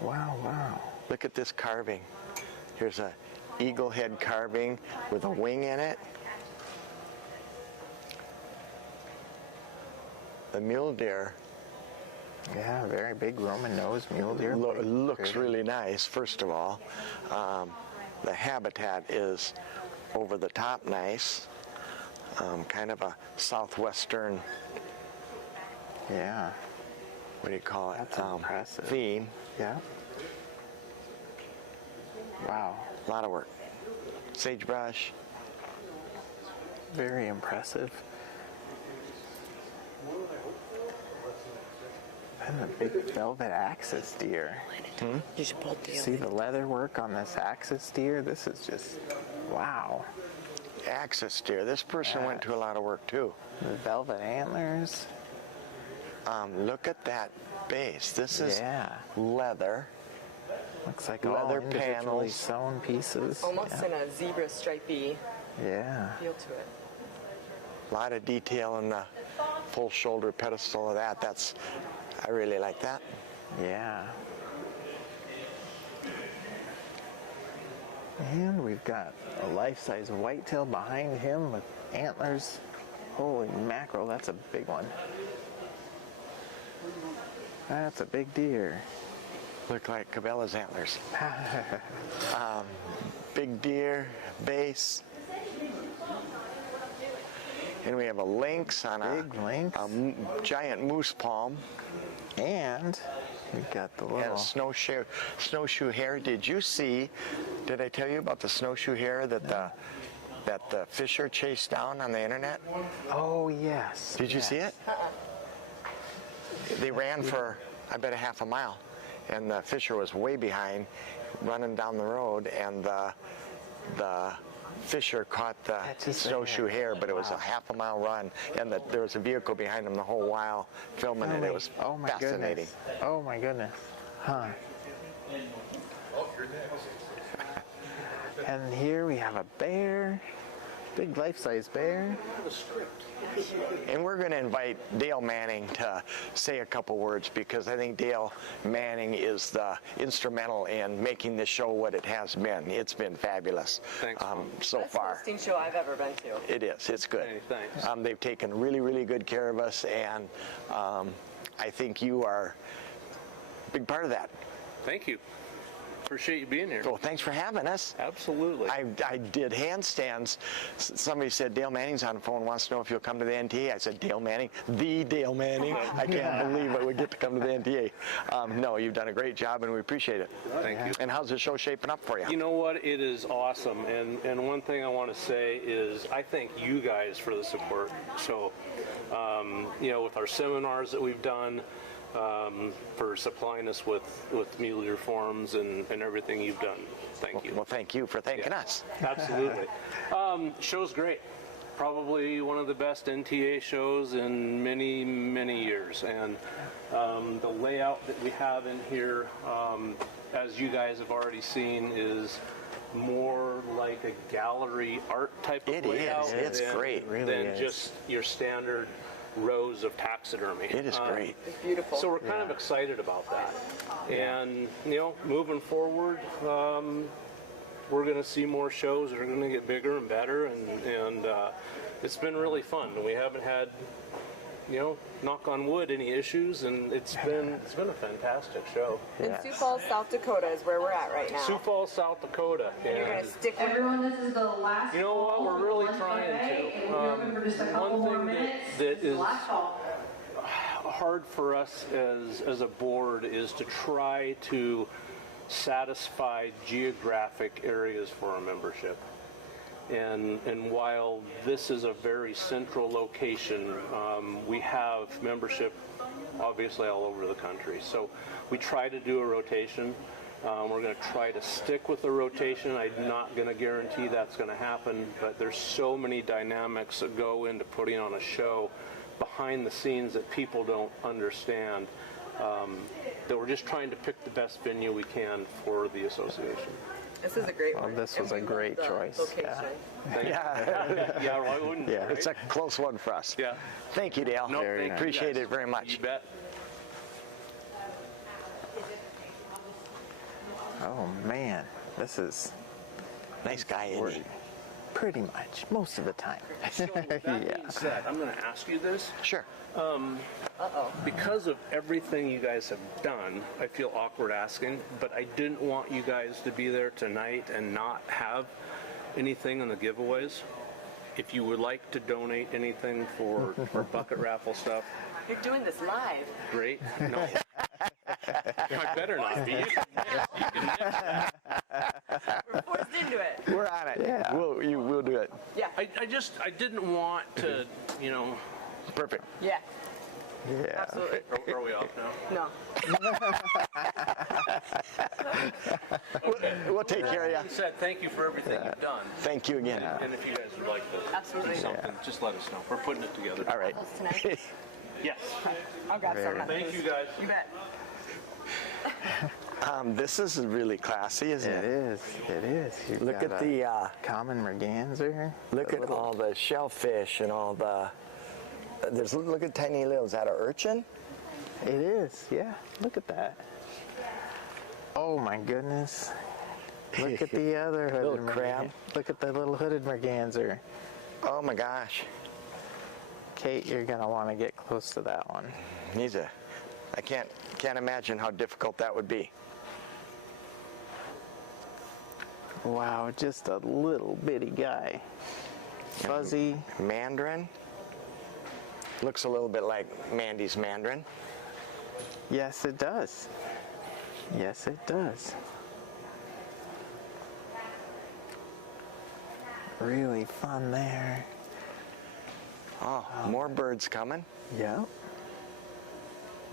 Wow, wow. Look at this carving. Here's a eagle head carving with a wing in it. The mule deer Yeah, very big Roman nose mule deer. looks really nice, first of all. The habitat is over the top nice. Kind of a southwestern, Yeah. what do you call it? That's impressive. Theme. Yeah. Wow. A lot of work. Sagebrush. Very impressive. And a big velvet axis deer. You should pull the See the leather work on this axis deer? This is just, wow. Axis deer. This person went to a lot of work too. The velvet antlers. Look at that base. This is Yeah. leather. Looks like all Leather individually panels. sewn pieces. Almost yeah. in a zebra stripey Yeah. feel to it. A lot of detail in the full shoulder pedestal of that. I really like that. Yeah. And we've got a life-size whitetail behind him with antlers. Holy mackerel, that's a big one. That's a big deer. Look like Cabela's antlers. Big deer, base. And we have a lynx on Big lynx. a giant moose palm. And we've got the And little... a snowshoe hare. Did I tell you about the snowshoe hare that the fisher chased down on the internet? Oh, yes. Did you see it? They ran for, I bet, a half a mile. And the fisher was way behind, running down the road, and the fisher caught the snowshoe hare, but it was a half a mile run, and there was a vehicle behind him the whole while filming it. It was fascinating. Oh my goodness. Huh. And here we have a bear, big life-size bear. And we're going to invite Dale Manning to say a couple words, because I think Dale Manning is the instrumental in making this show what it has been. It's been fabulous. Thanks. So Best far. hosting show I've ever been to. It is. It's good. Hey, thanks. They've taken really, really good care of us, and I think you are a big part of that. Thank you. Appreciate you being here. So thanks for having us. Absolutely. I did handstands. Somebody said, Dale Manning's on the phone, wants to know if you'll come to the NTA. I said, Dale Manning? The Dale Manning? I can't believe it would get to come to the NTA. No, you've done a great job, and we appreciate it. Thank you. And how's the show shaping up for you? You know what? It is awesome. And one thing I want to say is I thank you guys for the support. So, with our seminars that we've done, for supplying us with mule deer forms and everything you've done. Thank you. Well, thank you for thanking us. Absolutely. Show's great. Probably one of the best NTA shows in many, many years. And the layout that we have in here, as you guys have already seen, is more like a gallery art type of layout. It's great. Really than is. just your standard rows of taxidermy. It is great. It's beautiful. So we're kind of excited about that. And, moving forward, we're going to see more shows that are going to get bigger and better. And it's been really fun. We haven't had, knock on wood, any issues. And it's been a fantastic show. And Sioux Falls, South Dakota is where we're at right now. Sioux Falls, South Dakota. And you're going to stick with Everyone, this is the last. You know what? We're really trying to. For just a couple One more thing minutes. that is Last call. hard for us as a board is to try to satisfy geographic areas for our membership. And while this is a very central location, we have membership obviously all over the country. So we try to do a rotation. We're going to try to stick with the rotation. I'm not going to guarantee that's going to happen, but there's so many dynamics that go into putting on a show behind the scenes that people don't understand, that we're just trying to pick the best venue we can for the association. This is a great one. This was a great choice. Location. Yeah. Why wouldn't Yeah. right? It's a close one for us. Yeah. Thank you, Dale. No, thank you Appreciate guys. it very much. You bet. Oh man, this is Nice guy, isn't he? pretty much most of the time. So with that being said, I'm going to ask you this. Sure. Because of everything you guys have done, I feel awkward asking, but I didn't want you guys to be there tonight and not have anything in the giveaways. If you would like to donate anything for bucket raffle stuff, You're doing this live. great. No. I better not be. You can We're forced into it. We're on it. Yeah. We'll do it. Yeah. I didn't want to, Perfect. Yeah. Yeah. Absolutely. Are we off now? No. We'll take care of Like you. I said, thank you for everything you've done. Thank you again. And if you guys would like to Absolutely. do something, just let us know. We're putting it together. All right. Tonight. Yes. I'll grab some. Thank you guys. You bet. This is really classy, isn't It it? is. It is. You've Look got at a the common merganser. look at all the shellfish and all the. Look at tiny little. Is that an urchin? It is. Yeah. Look at that. Oh my goodness. Look at the other hooded Little crab. Look at the little hooded merganser. Oh my gosh. Kate, you're gonna want to get close to that one. I can't imagine how difficult that would be. Wow, just a little bitty guy. Fuzzy. Mandarin. Looks a little bit like Mandy's Mandarin. Yes, it does. Yes, it does. Really fun there. Oh, more birds coming. Yep.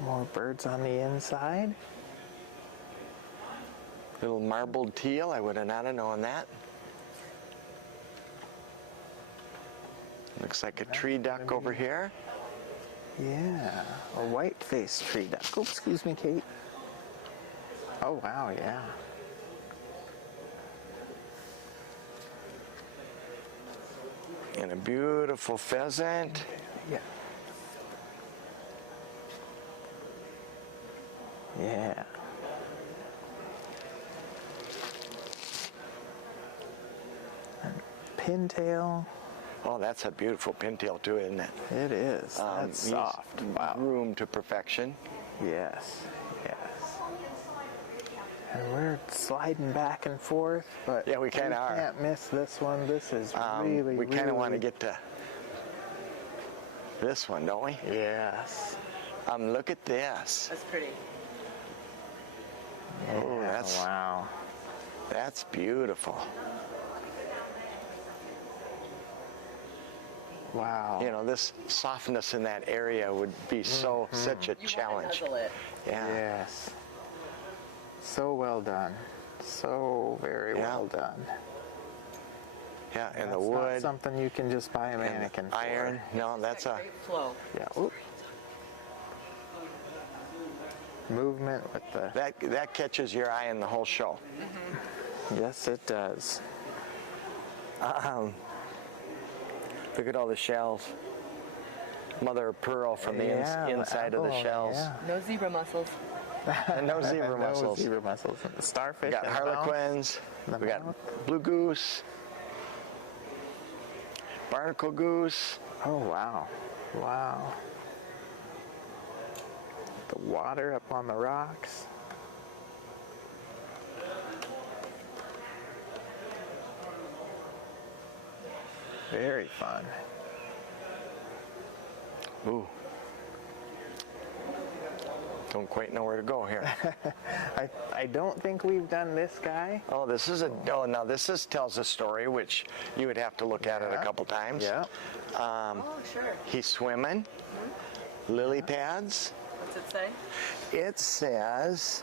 More birds on the inside. Little marbled teal. I would have not have known that. Looks like a tree duck over here. Yeah, a white-faced tree duck. Oh, excuse me, Kate. Oh, wow, yeah. And a beautiful pheasant. Yeah. Yeah. And pintail. Oh, that's a beautiful pintail too, isn't it? It is. That's he's soft. Wow. Groomed to perfection. Yes. Yes. And we're sliding back and forth, but Yeah, we kinda are. Can't miss this one. This is really, we kind of want to really- get to this one, don't we? Yes. Look at this. That's pretty. Oh, that's Wow. that's beautiful. Wow. You know, this softness in that area would be so such a You challenge. want to nuzzle it. Yeah. Yes. So well done. So very Yeah. well done. Yeah, and the That's wood not something you can just buy a and mannequin the iron. for. No, that's a Great flow. Yeah. Oop. Movement with the. that catches your eye in the whole show. Yes, it does. Look at all the shells. Mother of pearl from the Yeah, inside of the apple, shells. yeah. No zebra mussels. And no zebra No mussels. zebra mussels. Starfish. We got and mouth. harlequins. The We got mouth. blue goose. Barnacle goose. Oh, wow. Wow. The water up on the rocks. Very fun. Ooh. Don't quite know where to go here. I don't think we've done this guy. Oh, this is now this tells a story, which you would have to look at it a couple times. Yeah. Oh, sure. He's swimming. Lily pads. What's it say? It says,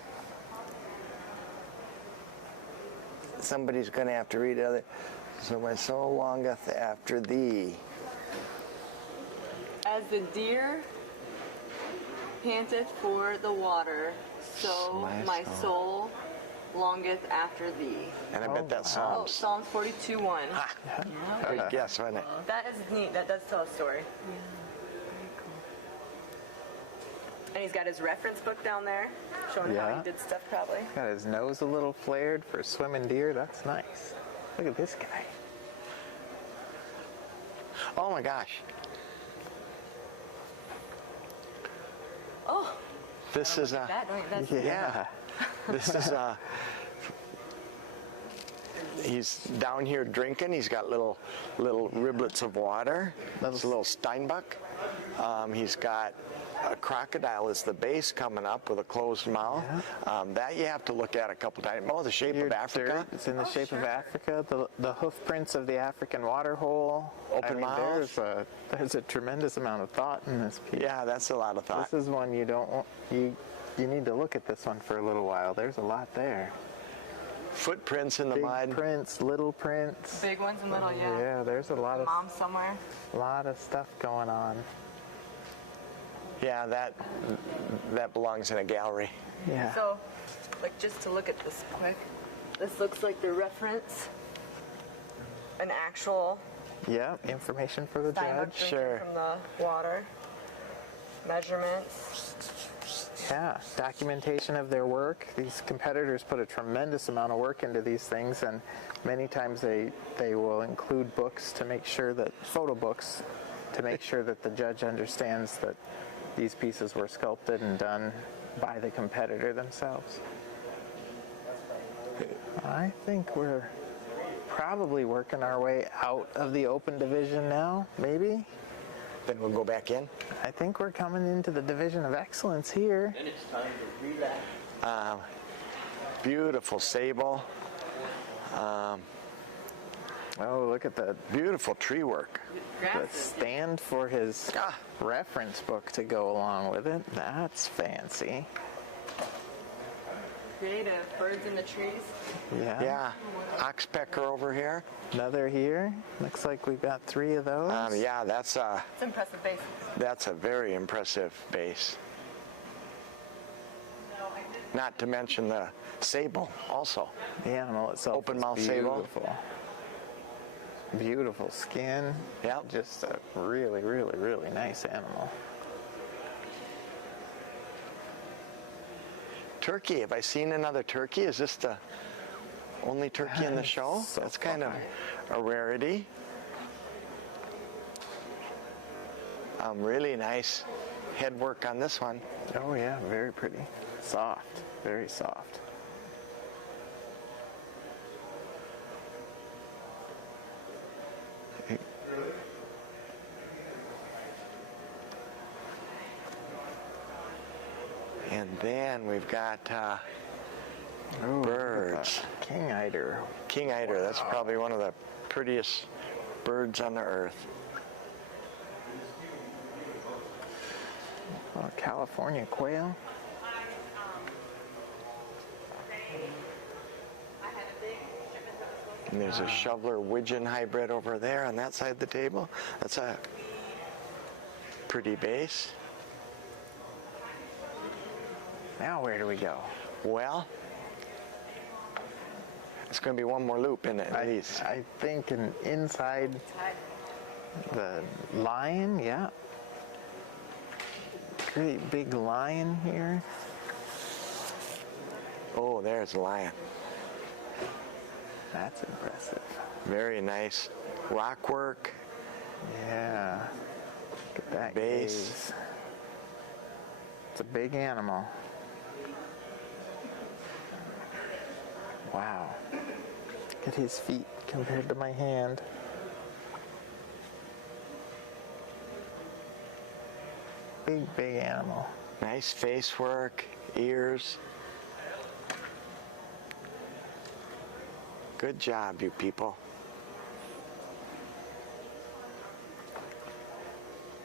somebody's going to have to read it. So my soul longeth after thee. As the deer panteth for the water, so my soul longeth after thee. And I bet that's Oh, Psalms. Psalms 42:1. Good guess, wasn't it? That is neat. That does tell a story. And he's got his reference book down there, showing how Yeah. he did stuff probably. Got his nose a little flared for swimming deer. That's nice. Look at this guy. Oh my gosh. Oh, This is a, that's yeah. This is a, he's down here drinking. He's got little riblets of water. That's a little steinbuck. He's got a crocodile as the base coming up with a closed mouth. That you have to look at a couple times. Oh, the shape Your of Africa. dirt, it's in the shape of Africa. The hoof prints of the African water hole. Open mouth. There's a tremendous amount of thought in this piece. Yeah, that's a lot of thought. This is one you don't want. You need to look at this one for a little while. There's a lot there. Footprints in the Big mud. prints, little prints. big ones in the middle, yeah. Yeah, there's a lot Mom somewhere. of stuff going on. Yeah, that belongs in a gallery. Yeah. So, like, just to look at this quick, this looks like the reference, an actual Yeah, information for the Steinbuck judge. drinking Sure. from the water, measurements. Yeah, documentation of their work. These competitors put a tremendous amount of work into these things, and many times they will include books to make sure that, photo books, to make sure that the judge understands that these pieces were sculpted and done by the competitor themselves. I think we're probably working our way out of the open division now, maybe? Then we'll go back in. I think we're coming into the division of excellence here. Then it's time to relax. Beautiful sable. Oh, look at the Beautiful tree work. stand for his reference book to go along with it. That's fancy. Creative. Birds in the trees. Yeah. Yeah. Oxpecker over here. Another here. Looks like we've got 3 of those. Yeah, that's It's an impressive base. a very impressive base. Not to mention the sable also. The animal itself Open is mouth sable. beautiful. Beautiful skin. Yep. Just a really, really, really nice animal. Turkey. Have I seen another turkey? Is this the only turkey in the show? So That's kind of far. a rarity. Really nice head work on this one. Oh yeah, very pretty. Soft. Very soft. And then we've got Ooh, look at birds. that. King eider. King eider. That's probably one of the prettiest birds on the earth. Oh, California quail. And there's a shoveler widgeon hybrid over there on that side of the table. That's a pretty base. Now where do we go? Well, it's going to be one more loop in it at least. I think inside the lion, yeah. Great big lion here. Oh, there's a lion. That's impressive. Very nice rock work. Yeah. Look at that Base. gaze. It's a big animal. Wow. Look at his feet compared to my hand. Big, big animal. Nice face work, ears. Good job, you people.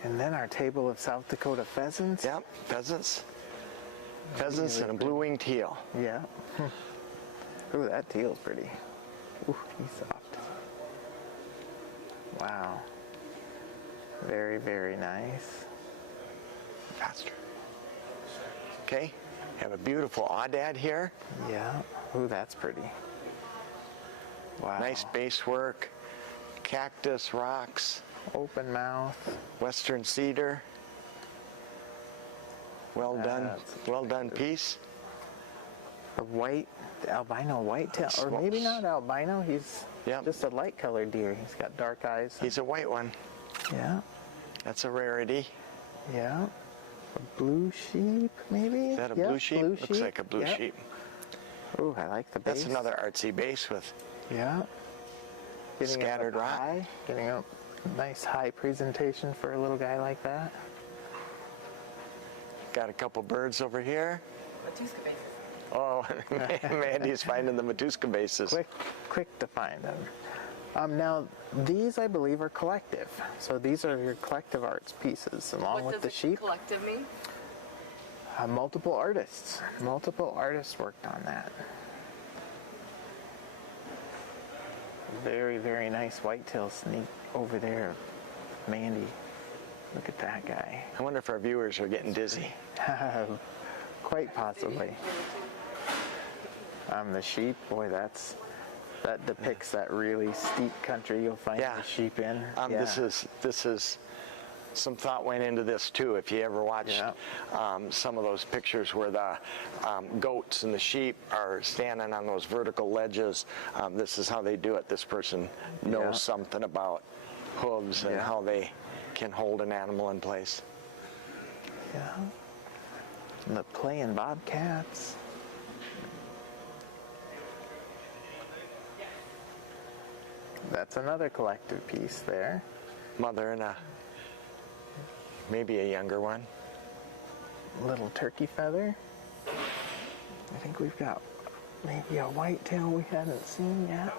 And then our table of South Dakota pheasants. Yep, pheasants. Pheasants and a blue-winged teal. Yeah. Ooh, that teal's pretty. Ooh, he's soft. Wow. Very, very nice. Faster. Okay, have a beautiful aoudad here. Yeah. Ooh, that's pretty. Wow. Nice base work, cactus, rocks, Open mouth. western cedar. Well done, well done piece. A white, albino whitetail. Or Smokes. maybe not albino. He's Yep. just a light colored deer. He's got dark eyes. He's a white one. Yeah. That's a rarity. Yeah. A blue sheep, maybe? Is that a Yeah, blue sheep? Looks sheep. like a blue Yep. sheep. Ooh, I like the base. That's another artsy base with Yeah. Getting it Scattered up rock. high, getting a nice high presentation for a little guy like that. got a couple birds over here. Matuska bases. Oh, Mandy's finding the Matuska bases. Quick to find them. Now, these I believe are collective. So these are your collective arts pieces, along What with does the it sheep. collective mean? Multiple artists. Multiple artists worked on that. Very, very nice whitetail sneak over there, Mandy. Look at that guy. I wonder if our viewers are getting dizzy. Quite possibly. The sheep, boy, that depicts that really steep country you'll find Yeah. the sheep in. This is some thought went into this too. If you ever watched some of those pictures where the goats and the sheep are standing on those vertical ledges, this is how they do it. This person knows Yeah. something about hooves and Yeah. how they can hold an animal in place. Yeah. And the playing bobcats. That's another collective piece there. Mother and a maybe a younger one. Little turkey feather. I think we've got maybe a whitetail we hadn't seen yet.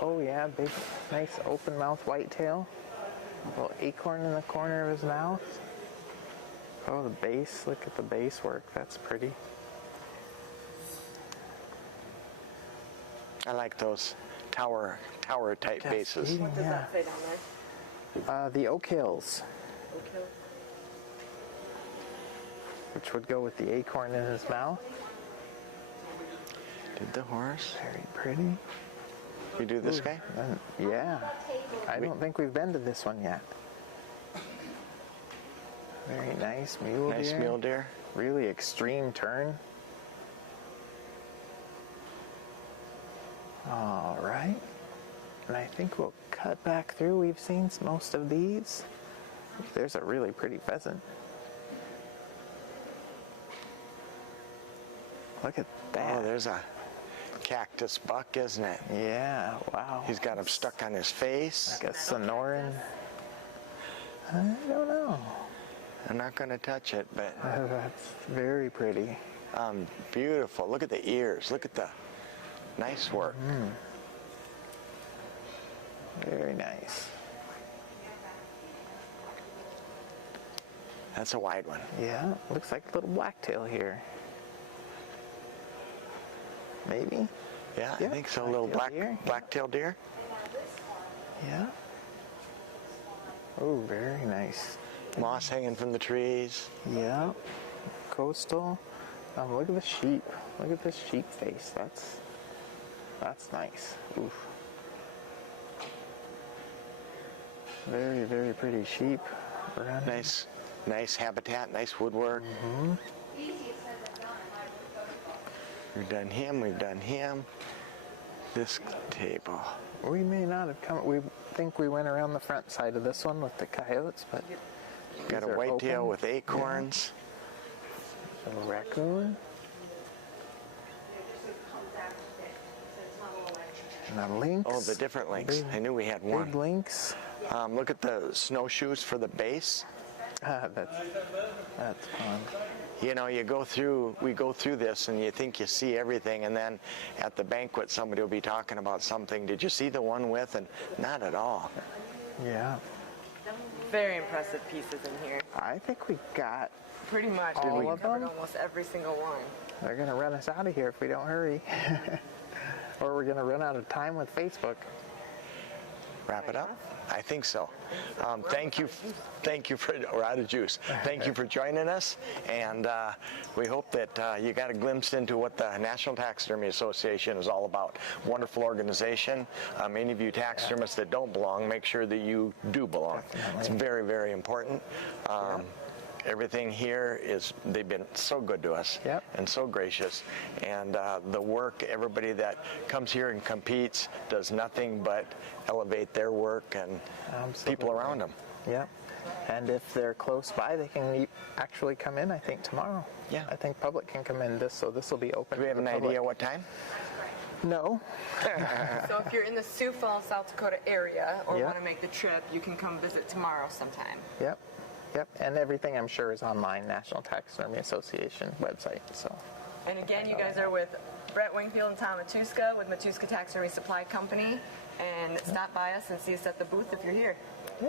Oh yeah, big, nice open mouth whitetail. Little acorn in the corner of his mouth. Oh, the base, look at the base work, that's pretty. I like those tower type bases. What does that say down there? The oak hills, Okay. which would go with the acorn in his mouth. Did the horse? Very pretty. You do this guy? Yeah. I don't think we've been to this one yet. Very nice mule deer. Nice mule deer. Really extreme turn. All right. And I think we'll cut back through. We've seen most of these. There's a really pretty pheasant. Look at that. Oh, there's a cactus buck, isn't it? Yeah, wow. He's got him stuck on his face. Like a Sonoran. I don't know. I'm not going to touch it, but That's very pretty. beautiful. Look at the ears. Look at the nice work. Very nice. That's a wide one. Yeah, looks like a little blacktail here. Maybe? Yeah, Yep, I think so. A little black-tailed deer. Yeah. Oh, very nice. Moss hanging from the trees. Yeah. Coastal. Look at the sheep. Look at this sheep face. That's nice. Oof. Very, very pretty sheep. Running. Nice habitat, nice woodwork. We've done him, we've done him. This table. We may not have come. We think we went around the front side of this one with the coyotes, but Got a these are whitetail open. with acorns. A raccoon. And a lynx. Oh, the different lynx. I knew we had Big one. lynx. Look at the snowshoes for the base. That's fun. You know, we go through this and you think you see everything, and then at the banquet somebody will be talking about something. Did you see the one with? And not at all. Yeah. Very impressive pieces in here. I think we got. Pretty much. All We of covered them? almost every single one. They're gonna run us out of here if we don't hurry, or we're gonna run out of time with Facebook. Wrap it up? I think so. Thank you for, we're out of juice. Thank you for joining us, and we hope that you got a glimpse into what the National Taxidermy Association is all about. Wonderful organization. Any of you taxidermists that don't belong, make sure that you do belong. Definitely. It's very, very important. Everything here they've been so good to us. Yep. And so gracious. And the work, everybody that comes here and competes does nothing but elevate their work and people around them. Yep. And if they're close by, they can actually come in, I think, tomorrow. Yeah. I think public can come in, so this will be open. Do we have an idea what time? No. So if you're in the Sioux Falls, South Dakota area or Yeah. want to make the trip, you can come visit tomorrow sometime. Yep. Yep. And everything, I'm sure, is online, National Taxidermy Association website. So. And again, you guys are with Brett Wingfield and Tom Matuska with Matuska Taxidermy Supply Company. And stop by us and see us at the booth if you're here.